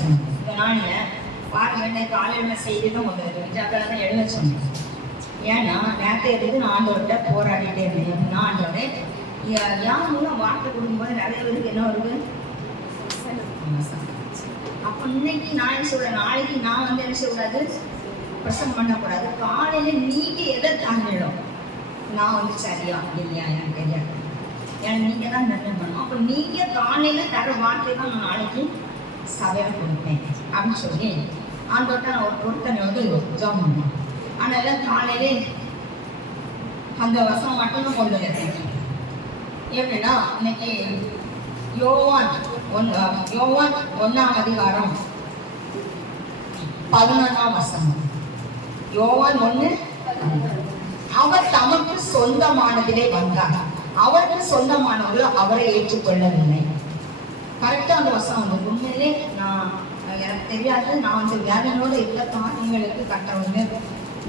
சொன்னேன். இந்த நாளில் பாருங்க, காலையில செய்தி தான் முதல்ல விஞ்ஞாபனம் தான் எழுத சொன்னேன். ஏன்னா நேரத்தை எடுத்து நான் ஆண்டவர்கிட்ட போராடிட்டே இருந்தேன். நான் ஆண்டவரே யார் மூலம் வார்த்தை கொடுக்கும்போது நிறைய பேருக்கு என்ன வருது? அப்போ இன்னைக்கு நான் என்ன சொல்றேன், நாளைக்கு நான் வந்து என்ன செய்யக்கூடாது, பிரசங்கம் பண்ணக்கூடாது. காலையில நீங்க எதை தாங்கிடும், நான் வந்து சரியா இல்லையா எனக்கு தெரியாது, ஏன்னா நீங்க தான் நிர்ணயம் பண்ணணும். அப்போ நீங்க காலையில தர வார்த்தை தான் நான் நாளைக்கு சபையில கொடுப்பேன் அப்படின்னு சொல்லி ஆண்டவர்கிட்ட நான் ஒரு பொருத்தனையோடு ஜாம் பண்ணுவேன். அதனால காலையிலே அந்த வசனம் மட்டும்தான் கொண்டு வரேன். எப்படின்னா இன்னைக்கு யோவான் 1 அதிகாரம் 11 வசனம். யோவான் 1, அவர் தமக்கு சொந்தமானதிலே வந்தார், அவருக்கு சொந்தமானவர்கள் அவரை ஏற்றுக்கொள்ளவில்லை. கரெக்டா அந்த வசனம் வந்து உண்மையிலே நான் எனக்கு தெரியாது. நான் வந்து வேதனோட இருக்க காரியங்களுக்கு கட்டவங்க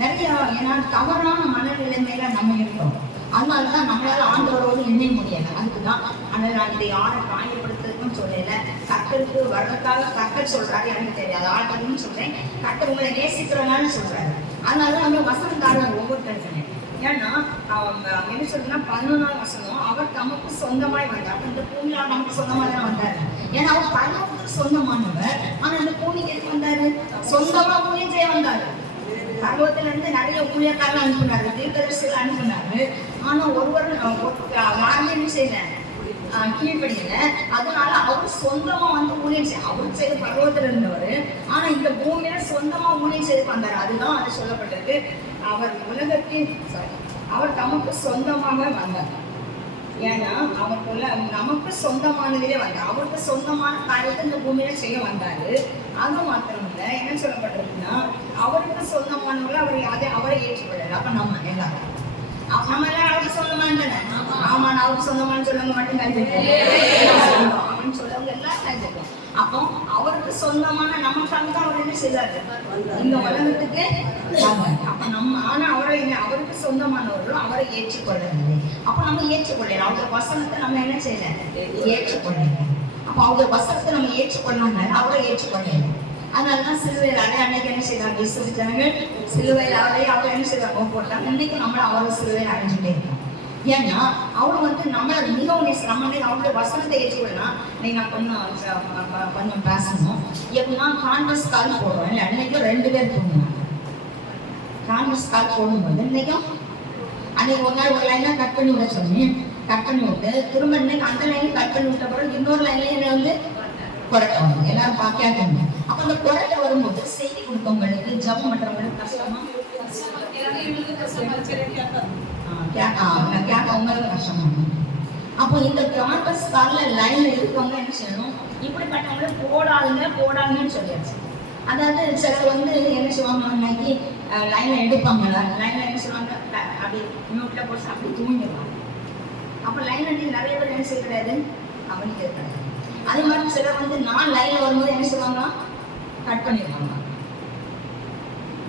நிறைய, ஏன்னா தவறான மனநிலைமையில நம்ம இருக்கோம். அதனாலதான் நம்மளால ஆண்டவரோடு இணைய முடியலை. அதுக்குதான் ஆனால் நான் இதை யாரை காயப்படுத்துறதுன்னு சொல்லல, கர்த்தருக்கு வர்றதுக்காக கர்த்தர் சொல்றாரு, எனக்கு தெரியாது ஆண்டவர்னு சொல்றேன். கர்த்தர் உங்களை நேசிக்கிறனால சொல்றாரு. அதனாலதான் நம்ம வசனம் தாழ்வார் ஒவ்வொருத்தருக்குமே. ஏன்னா அவங்க என்ன சொல்றதுன்னா 11 வசனம், அவர் தமக்கு சொந்தமாய் வந்தார். அப்ப இந்த பூமியில நமக்கு சொந்தமா தான் வந்தாரு. ஏன்னா அவர் பரலோகத்துக்கு சொந்தமானவர். ஆனா இந்த பூமிக்கு எதுக்கு வந்தாரு? சொந்தமா ஊழியம் செய்ய வந்தாரு. பருவத்துல இருந்து நிறைய ஊழியக்காரர்கள் அனுப்புனாரு, தீர்க்கதரிசிகள் அனுப்புனாரு. ஆனா ஒருவர் யாருமே என்ன செய்யல, கீழ்படியல. அதனால அவர் சொந்தமா வந்து ஊழியம் செய்ய, அவர் செய்த பருவத்துல இருந்தவர். ஆனா இந்த பூமியில சொந்தமா ஊழியம் செய்து வந்தாரு. அதுதான் அது சொல்லப்பட்டிருக்கு. அவர் உலகத்தின் அவர் தமக்கு சொந்தமாக வந்தார். ஏன்னா அவருக்குள்ள நமக்கு சொந்தமானதிலே வந்தார். அவருக்கு சொந்தமான காரியத்தை இந்த பூமியில செய்ய வந்தாரு. அது மாத்திரம் இல்லை, என்ன சொல்லப்பட்டிருக்குன்னா அவருக்கு சொந்தமானவர்கள் அவரை ஏற்றுக்கொள்ளல. அப்ப நம்ம எல்லாரும் அவருக்கு சொந்தமான, ஆமா நான் அவருக்கு சொந்தமான சொல்லவங்க மட்டும் அப்படின்னு சொல்லவங்க எல்லாம் தெரிஞ்சுக்கணும். அப்போ அவருக்கு சொந்தமான நமக்காக தான் அவர் என்ன செய்தாரு, இந்த உலகத்துக்கு. அப்ப நம்ம ஆனா அவருக்கு சொந்தமானவர்களும் அவரை ஏற்றுக்கொள்ளவில்லை. அப்ப நம்ம ஏற்றுக்கொள்ளல, அவங்க வசனத்தை நம்ம என்ன செய்யல, ஏற்றுக்கொள்ளல. அப்ப அவங்க வசனத்தை நம்ம ஏற்றுக்கொள்ளாங்க, அவரை ஏற்றுக்கொள்ளல. அதனாலதான் சிலுவையில் அன்னைக்கு என்ன செய்யறாங்க, விசுவாசிச்சாங்க, சிலுவையில் அவரை என்ன செய்வாங்க போட்டாங்க. இன்னைக்கு நம்மள அவரை சிலுவையில் அடைஞ்சுட்டே இருக்கோம். ஏன்னா அவர் வந்து நம்மளை மிகவும் நம்ம அவருடைய வசனத்தை ஏற்றுக்கொள்ளலாம். இன்னைக்கு நான் கொஞ்சம் பேசணும். எப்படின்னா கான்வர்ஸ் கால் போடுறோம் இல்லை, அன்னைக்கும் 2 பேர் போடுவாங்க. கான்வர்ஸ் கால் போடும்போது இன்னைக்கும் அன்னைக்கு ஒரு நாள் ஒரு லைனா கட் பண்ணி விட சொன்னேன். கட் பண்ணி விட்டு திரும்ப இன்னைக்கு அந்த லைனையும் கட் பண்ணி விட்ட பிறகு இன்னொரு லைன்ல வந்து குறைக்க வரும். எல்லாரும் பார்க்காங்க. அப்ப அந்த குறைக்க வரும்போது செய்தி கொடுத்தவங்களுக்கு ஜபம் பண்றவங்களுக்கு கஷ்டமா, கேட்கவங்களுக்கு கஷ்டமா. அப்போ இந்த கான்வர்ஸ் கால்ல லைன்ல இருக்கவங்க என்ன செய்யணும், இப்படிப்பட்டவங்களை போடாதுன்னு சொல்லியாச்சு. அதாவது சிலர் வந்து என்ன சொல்லுவாங்க, அன்னைக்கு லைன்ல எடுப்பாங்க, லைன்ல என்ன சொல்லுவாங்க, அப்படி மியூட்ல போட்டு அப்படி தூங்கிடுவாங்க. அப்ப லைன்ல நிறைய பேர் என்ன செய்ய கிடையாது, கவனிக்கிறது கிடையாது. அதே மாதிரி சிலர் வந்து நான் லைன்ல வரும்போது என்ன சொல்லுவாங்க, கட் பண்ணிடுவாங்க.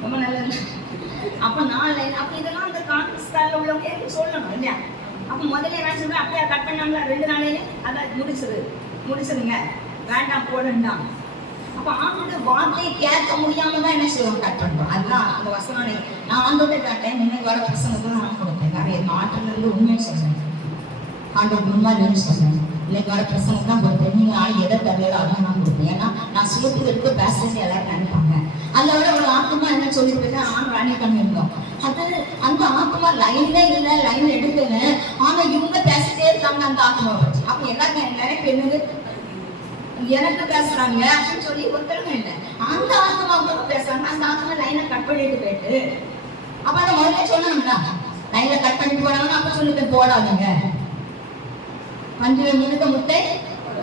ரொம்ப நல்லது. அப்ப நான் லைன், அப்ப இதெல்லாம் அந்த கான்வர்ஸ் கால்ல உள்ளவங்க சொல்லணும் இல்லையா. அப்ப முதல்ல என்ன சொல்றேன், அப்படியே கட் பண்ணாங்களா 2 நாளையிலே அதான் முடிச்சிருங்க, வேண்டாம் போடுண்டாங்க. அப்ப ஆண்டோட வார்த்தையை கேட்க முடியாம தான் என்ன செய்வோம், கட் பண்றோம். அதுதான் அந்த வசனம். நான் ஆண்டோட கேட்டேன், முன்னாடி வர பிரசங்கத்தை நான் கொடுப்பேன். நிறைய ஆற்றில இருந்து உண்மையை சொன்னேன், ஆண்டோட முன்னாடி சொன்னேன். இன்னைக்கு வர பிரசங்கம் தான் கொடுப்பேன். நீங்க எதை தரல அதான் நான் கொடுப்பேன். ஏன்னா நான் சுயத்துக்கு எடுத்து பேசுறது எல்லாரும் நினைப்பாங்க. அதை விட ஒரு ஆத்மா என்ன சொல்லிட்டு ஆண் ராணி பண்ணியிருந்தோம். அது அந்த ஆத்மா லைனே இல்லை, லைன் எடுக்கல. ஆனா இவங்க பேசிட்டே இருக்காங்க அந்த ஆத்மா வச்சு. அப்ப எல்லாரும் நினைப்பு என்னது, எனக்கு பேசுறாங்க அப்படின்னு சொல்லி ஒருத்தருங்க இல்லை, அந்த ஆத்மாவுக்கு பேசுறாங்க. அந்த ஆத்மா லைனை கட் பண்ணிட்டு போயிட்டு அப்ப அதை முதல்ல சொன்னாங்களா, லைனை கட் பண்ணிட்டு போனாங்க. அப்ப சொல்லிட்டு போடாதுங்க, 5 மினிட்ட முட்டை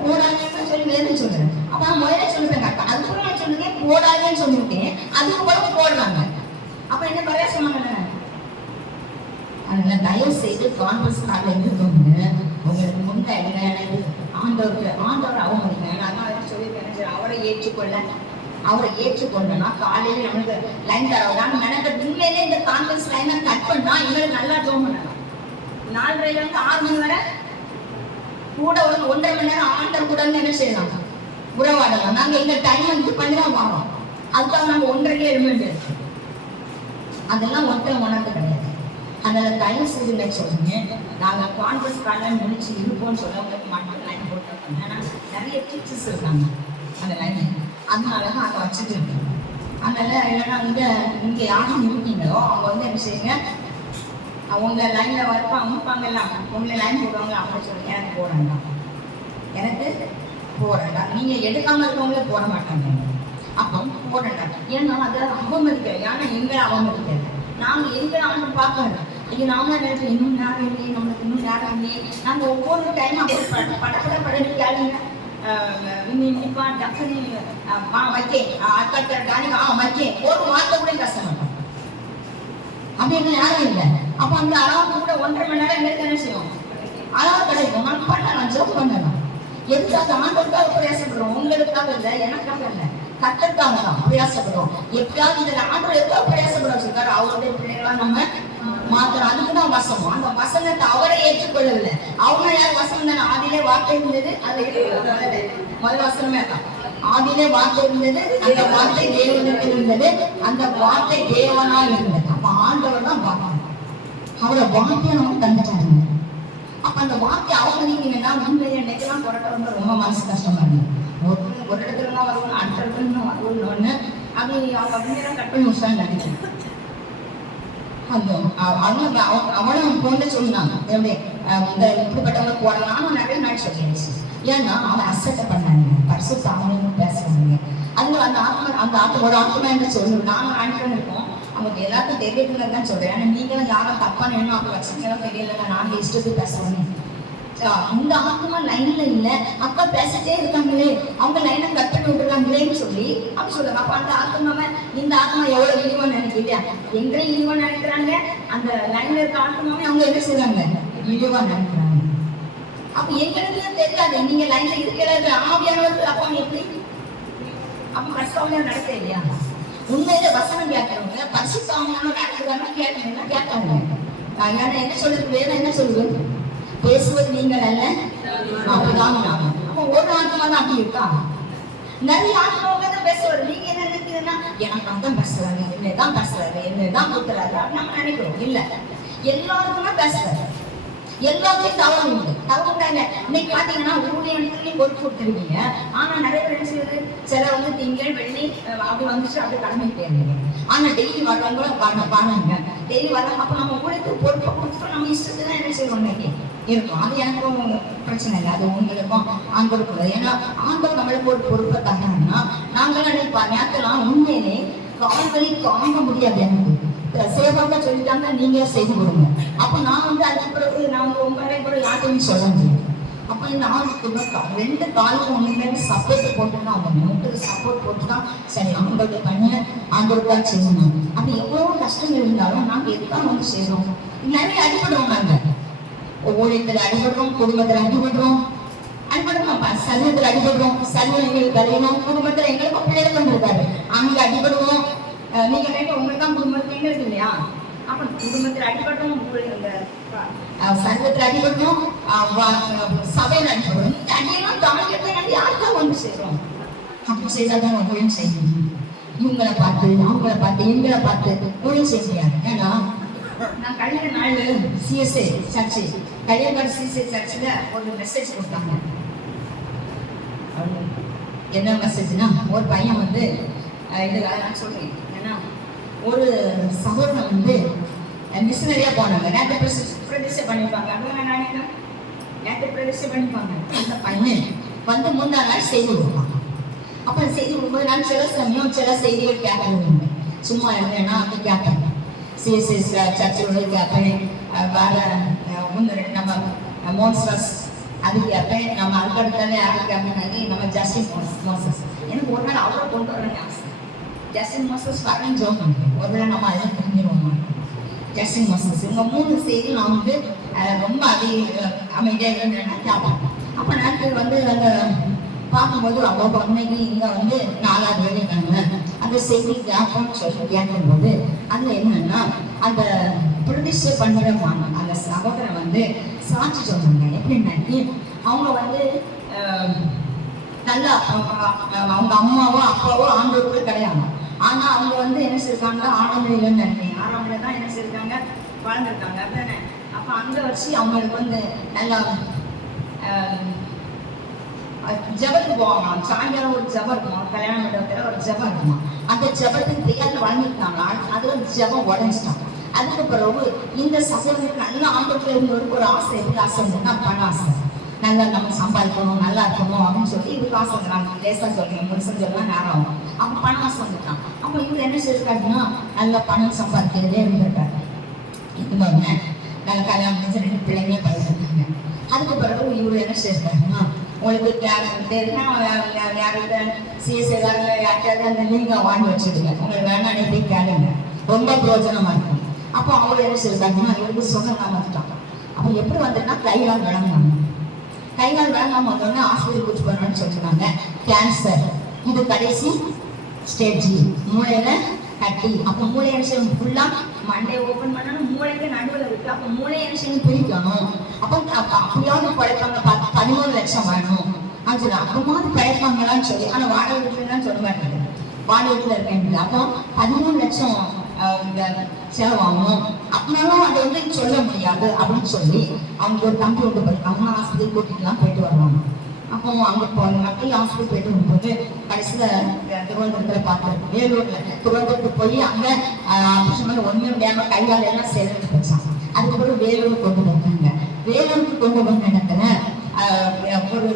போடாதுன்னு சொல்லி வேணும்னு சொல்றேன். அப்ப நான் முதல்ல சொல்லிட்டேன் கரெக்டா. அதுக்கப்புறம் நான் சொல்லுங்க போடாதுன்னு சொல்லிவிட்டேன், அதுக்கு பிறகு போடுறாங்க. அப்ப என்ன குறைய சொன்னாங்க. அதனால தயவு செய்து கான்வர்ஸ் கார்ல இருக்கவங்க உங்களுக்கு முன்னாடி ஆண்டவர் அவமதிங்க. அதனால சொல்லியிருக்கேன், அவரை ஏற்றுக்கொள்ளனா காலையில நம்மளுக்கு லைன் தரவும் நினைக்க. உண்மையிலே இந்த கான்வர்ஸ் லைனை கட் பண்ணா இவங்களுக்கு நல்லா ஜோம் பண்ணலாம். 4:30 இருந்து 6 மணி வரை கூட ஒரு 1.5 மணி நேரம் ஆண்டவர் கூட என்ன செய்யலாம், உறவாடலாம். நாங்க எங்க டைம் இது பண்ணி தான் வாரோம். அதுக்காக நாங்க 1.5 எலிமெண்ட் அதெல்லாம் ஒருத்தர் உணர்ந்து கிடையாது. அதனால தயவு செய்து சொல்லுங்க, நாங்க கான்ஃபரன்ஸ் காலில் முடிச்சு இருப்போம்னு சொல்லவங்களுக்கு மட்டும் லைன் போட்டுருக்காங்க. ஏன்னா நிறைய டீச்சர்ஸ் இருக்காங்க அந்த லைன், அதனாலதான் அதை வச்சுட்டு இருக்கோம். அதனால இல்லைன்னா இங்க யாரும் இருக்கீங்களோ அவங்க வந்து என்ன செய்யுங்க, அவங்க லைன்ல அமுப்பாங்கல்ல, உங்களை லைன் போடுவாங்க, அவங்க சொல்லுங்க எனக்கு போடலாம், எனக்கு போடலாம். நீங்க எடுக்காம இருக்கவங்களே போட மாட்டாங்க, அப்போ போடலாம். ஏன்னா அதை அவமதிக்க, ஏன்னா எங்களை அவமதிக்கிறது. நாங்கள் எங்களை அவங்க பார்க்கணும். இங்கே நாமளும் நினைச்சோம் இன்னும் நேரம் இல்லையே, நம்மளுக்கு இன்னும் நேரம் இல்லையே. நாங்கள் ஒவ்வொரு டைம் அப்படி படப்பட கேளுங்க, இப்போ டக்குனு வைக்கேன் வைக்கேன் ஒரு வார்த்தை கூட பேச மாட்டோம். அப்படின்னு நேரம் இல்லை. அப்போ அந்த அளவுக்கு கூட 1.5 மணி நேரம் எங்களுக்கு என்ன செய்வோம், அளவு கிடைக்கும். நான் பண்ணலாம், ஜோப் பண்ணலாம். எதுக்காக ஆண்டவருக்காக பிரயாசப்படுறோம், உங்களுக்காக இல்லை, எனக்காக இல்லை, கர்த்தருக்காக தான் பிரயாசப்படுறோம். எப்பயாவது இந்த ஆண்டவர் எதுக்காக பிரயாசப்படுறோம் சொல்றாரு, அவருடைய பிள்ளைகளா நம்ம மாத்திரம். அதுக்குதான் வசனம். அந்த வசனத்தை அவரை ஏற்றுக்கொள்ளவில்லை. அவங்க யார் வசனம் தானே, ஆதியிலே வார்த்தை இருந்தது, அது முதல் வசனமே தான். ஆதியிலே வார்த்தை இருந்தது, அந்த வார்த்தை தேவனிடத்தில் இருந்தது, அந்த வார்த்தை தேவனா இருந்தது. அப்ப ஆண்டவர் தான் பார்க்கணும், அவரை வார்த்தையை நமக்கு தந்துட்டாருங்க. அப்ப அந்த வார்த்தையை அவமதிக்கீங்கன்னா உண்மையை என்னைக்கெல்லாம் புரட்ட ரொம்ப மனசு கஷ்டமா இருக்கு. ஒரு இடத்துல தான் வருவோம், அடுத்த இடத்துல தான் வருவோம்னு அது அவங்க அப்படியே கட் பண்ணி முடிச்சான்னு நினைக்கிறேன். அவனும் போன்னு சொன்னாங்க, எப்படி இப்படிப்பட்டவங்க போடலாம். நானும் நிறைய நாள் சொல்லிடுச்சு. ஏன்னா அவன் அசட்டை பண்ணாங்க, பரிசுத்த ஆவின்னு பேசுறாங்க. அதுல அந்த ஆத்தோட ஆத்மா என்ன சொல்லுவோம், நாங்கள் ஆண்கள் இருக்கோம், அவங்க எல்லாருக்கும் தெரியல தான் சொல்றேன். ஏன்னா நீங்களும் யாரும் தப்பான எண்ணம் அவங்க வச்சுக்கலாம் தெரியல, நாங்கள் இஷ்டத்துக்கு பேசுவோம். இந்த ஆத்மா லைன்ல இல்ல, அப்பா பேசிட்டே இருக்காங்களே, அவங்க லைனை கட் பண்ணி விட்டுறாங்களேன்னு சொல்லி அப்படி சொல்லுவாங்க. அப்ப அந்த ஆத்மாவை இந்த ஆத்மா எவ்வளவு இழிவா நினைக்கலையா, எங்களையும் இழிவா நினைக்கிறாங்க, அந்த லைன்ல இருக்க ஆத்மாவே அவங்க என்ன செய்வாங்க, இழிவா நினைக்கிறாங்க. அப்ப எங்களுக்கு தெரியாது, நீங்க லைன்ல இருக்கிறது ஆவியானவர்கள் அப்பா எப்படி அப்ப பரிசுத்தவங்க நடத்த இல்லையா. உண்மையில வசனம் கேட்கறவங்க பரிசுத்தவங்க நடத்துறாங்க, கேட்காங்க. ஏன்னா என்ன சொல்றது, வேற என்ன சொல்லுவது, பேசுவது நீங்கள் அல்ல அப்படிதான். அப்ப ஒரு ஆத்மா தான் அப்படி இருக்கா, நிறைய ஆத்மாவுங்க தான் பேசுவாரு. நீங்க என்ன நினைக்கிறீங்கன்னா எனக்கு தான் பேசுறாரு, என்னதான் பேசுறாரு, என்னதான் கொடுக்குறாரு அப்படின்னு நம்ம நினைக்கிறோம். இல்ல, எல்லாருக்குமே பேசுறாரு, எல்லாத்தையும் தவறு உண்டு. தவறு உண்டாங்க. இன்னைக்கு பாத்தீங்கன்னா ஊழியர்களுக்கு பொறுப்பு கொடுத்துருக்கீங்க. ஆனா நிறைய பேர் என்ன செய்யுது, சிலவங்க திங்கள் வெள்ளி அப்படி வந்துச்சு, அப்படி கடமை போயிருந்தீங்க. ஆனா டெய்லி வர்றவங்களும் பாருங்க, டெய்லி வர்றாங்க. அப்ப நம்ம ஊழியத்துக்கு பொறுப்பை கொடுத்துட்டோம், நம்ம இஷ்டத்துக்கு தான் என்ன செய்வோம் இன்னைக்கு இருக்கும். அது எனக்கும் பிரச்சனை இல்லை, அது உங்களுக்கும் ஆண்டவருக்கும். ஏன்னா ஆண்டவர் நம்மளுக்கு ஒரு பொறுப்பை தரணும்னா நாங்களாம் நினைப்பா நேரத்தெல்லாம் உண்மையிலே கால்வழி காண முடியாது. எனக்கு சேவாக சொல்லிட்டாங்க, நீங்க செய்து கொடுங்க. அப்ப நான் அதுக்கு பிறகு நான் உங்களை கூட யார்ட்டையும் சொல்ல முடியாது. அப்ப இந்த ஆளுக்கு 2 காலுக்கும் ஒண்ணு சப்போர்ட் போட்டுன்னா அவங்க நோட்டுக்கு சப்போர்ட் போட்டுதான் சரி அவங்களுக்கு பண்ண ஆண்டவருக்கா செய்யணும். அப்ப எவ்வளவு கஷ்டங்கள் இருந்தாலும் நாங்க எதுதான் வந்து செய்யறோம். நிறைய அடிபடுவோம், நாங்க ஊழியத்துல அடிபடுறோம், குடும்பத்துல அடிபடுறோம், சல்வத்துல அடிபடுறோம், சல்வம் எங்களுக்கு கலையணும், குடும்பத்துல எங்களுக்கு பிள்ளைகள் வந்திருக்காரு அங்க அடிபடுவோம். நீங்க உங்களுக்கு தான் குடும்பத்துல இருக்கு இல்லையா, அப்ப குடும்பத்துல அடிபடுறோம், சர்வத்துல அடிபடணும், சபையில அடிபடணும். இந்த அடியெல்லாம் தாண்டி யாருக்கும் வந்து செய்யறோம். அப்படி செய்தாதான் ஊழியம் செய்யணும். இவங்களை பார்த்து அவங்கள பார்த்து எங்களை பார்த்து ஊழியம் செய்ய முடியாது. ஏன்னா நான் கல்யாண நாள் சிஎஸ்ஏ சர்ச்சு, கல்யாண சிஎஸ்ஏ சர்ச்சில் ஒரு மெசேஜ் கொடுத்தாங்க. என்ன மெசேஜ்னா, ஒரு பையன் வந்து இதுக்காக நான் சொல்றேன். ஏன்னா ஒரு சகோதரன் வந்து மிஷினரியா போனாங்க, நேற்று பிரதிஷ்டை பண்ணிப்பாங்க, அதுவும் நினைக்கிறேன் நேற்று பிரதிஷ்டை பண்ணிப்பாங்க. அந்த பையன் வந்து முந்தா நாள் செய்தி கொடுப்பாங்க. அப்ப செய்தி கொடுக்கும்போது நான் சில சமயம் சில செய்திகள் கேட்கணும், சும்மா இருந்தேன்னா அது கேட்பேன். சிஎஸ்எஸ் சர்ச்சோட கேட்பேன், வேற நம்ம மோன்ஸ்டர்ஸ் அது கேட்பேன். நம்ம அதுக்கடுத்தாலே யாரு கேட்பேன், நம்ம ஜஸ்டின் மோசஸ். எனக்கு ஒரு நாள் அவ்வளோ கொண்டு வரேன்னு ஆசை. ஜஸ்டின் மோசஸ் வரேன்னு ஜோம் பண்ணுறேன், ஒரு வேளை நம்ம அதெல்லாம் தெரிஞ்சிருவோம். ஜஸ்டின் மோசஸ் இவங்க 3 செய்தி நான் வந்து ரொம்ப அமைதியாக இருந்தேன்னா கேட்பேன். அப்போ நாட்கள் வந்து அந்த பார்க்கும்போது அவ்வளோ அன்னைக்கு இங்கே வந்து 4வது வெளியிட்டாங்க அந்த செய்தி கேட்போம்னு சொல்லி கேட்கும்போது அதில் என்னன்னா அந்த பிரதிஷ்டை பண்ணுற அந்த சகோதரன் வந்து சாட்சி சொன்னாங்க. எப்படின்னாக்கி அவங்க வந்து நல்லா அவங்க அம்மாவோ அப்பாவோ ஆண்டவருக்குள்ள கிடையாது. ஆனா அவங்க வந்து என்ன செய்யிருக்காங்க, ஆரம்பிலன்னு நினைக்கிறேன், ஆரம்பில தான் என்ன செய்யிருக்காங்க, வாழ்ந்துருக்காங்க அப்படிதானே. அப்ப அந்த வச்சு அவங்களுக்கு வந்து நல்லா ஜபத்துக்கு போவாங்களாம். சாயங்காலம் ஒரு ஜபம் இருக்குமா, கல்யாண மண்டபத்துல ஒரு ஜபம் இருக்குமா, அந்த ஜபத்துக்கு தெரியாத வளர்ந்துட்டாங்க. அதுல ஜபம் உடஞ்சிட்டாங்க. அதுக்கு பிறகு இந்த சகோதரருக்கு நல்ல ஆண்டவத்துல இருந்தவருக்கு ஒரு ஆசை, எப்படி ஆசை இருந்ததுன்னா பண ஆசை. நல்லா நம்ம சம்பாதிக்கணும், நல்லா இருக்கணும் அப்படின்னு சொல்லி இதுக்கு ஆசை வந்துட்டாங்க. லேசா சொல்றேன், முழுசம் சொல்லலாம் நேரம் ஆகும். அப்ப பணம் ஆசை வந்துட்டான். அப்ப இவர் என்ன செய்யிருக்காருன்னா நல்லா பணம் சம்பாதிக்கிறதே இருந்திருக்காரு. இன்னொன்னு நல்ல கல்யாணம் முடிஞ்சு 2 பிள்ளைங்க படிச்சிருக்காங்க. அதுக்கு பிறகு இவர் என்ன செய்யிருக்காருன்னா, உங்களுக்கு யார்கிட்ட சிஎஸ்ஐ யார்கிட்ட அந்த நீங்க வாங்கி வச்சுடுங்க, உங்களுக்கு வேணா அனுப்பி கேளுங்க, ரொம்ப பிரயோஜனமா இருக்கும். அப்போ அவர் என்ன செய்யிருக்காங்கன்னா இவருக்கு சுகம் வந்துட்டாங்க. அப்போ எப்படி வந்துட்டுனா கைகால் விளங்காம, கைகால் விளங்காம வந்தோடனே ஹாஸ்பிட்டல் கூட்டு போறோம்னு சொல்லிருக்காங்க. கேன்சர், இது கடைசி ஸ்டேஜ், மூளையில கட்டி. அப்போ மூளை என்ன செய்யணும், ஃபுல்லா மண்டையை ஓப்பன் பண்ணணும், மூளைக்கு நடுவில் இருக்கு. அப்போ மூளை என்ன செய்யணும், பிரிக்கணும். அப்போ அப்படியாவது படைப்பாங்க, 13 லட்சம் வரணும் அப்படின்னு சொல்லி அப்பமாவது படைப்பாங்களான்னு சொல்லி. ஆனா வாடகை வீட்டுல சொல்ல மாட்டாங்க, வாடகை வீட்டுல இருக்கேன். அப்போ 13 லட்சம் செலவாகும். அப்படின்னாலும் அதை வந்து சொல்ல முடியாது அப்படின்னு சொல்லி அவங்க ஒரு தம்பி ஒன்று போயிருக்காங்க. ஆஸ்பத்திரி கூட்டிட்டுலாம் போயிட்டு வருவாங்க. அப்போ அங்க மக்கள் ஹாஸ்பிட்டல் போயிட்டு வரும்போது கடைசியில திருவனந்தபுரத்துல பார்த்துருக்கோம், வேலூர்ல திருவனந்தபுரத்துக்கு போய் அங்க ஒண்ணுமே முடியாம கையால எல்லாம் சேர்ந்து வச்சாங்க. அதுக்கப்புறம் வேலூர் கொண்டு வந்தாங்க. வேலூருக்கு கொண்டு வந்த இடத்துல ஒரு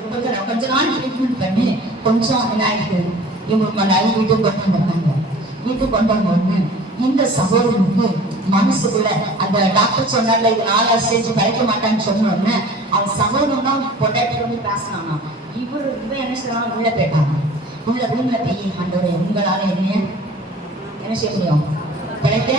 கொஞ்ச நாள் ட்ரீட்மெண்ட் பண்ணி கொஞ்சம் என்ன ஆயிடுது, இவங்க வீட்டுக்கு கொண்டு வந்தாங்க. வீட்டுக்கு கொண்டு வந்தோடனே இந்த சகோதரனுக்கு மனசுக்குள்ள அந்த டாக்டர் சொன்னார்ல இது 4வது ஸ்டேஜ் கிடைக்க மாட்டான்னு சொன்னோடனே அவன் சகோதரன் தான் பொட்டாட்டி வந்து பேசினானா. இவன் என்ன செய்யலாம், உள்ள போயிட்டாங்க. உள்ள ரூம்ல போய் ஆண்டவரே உங்களால என்ன செய்ய முடியும், பிழைக்க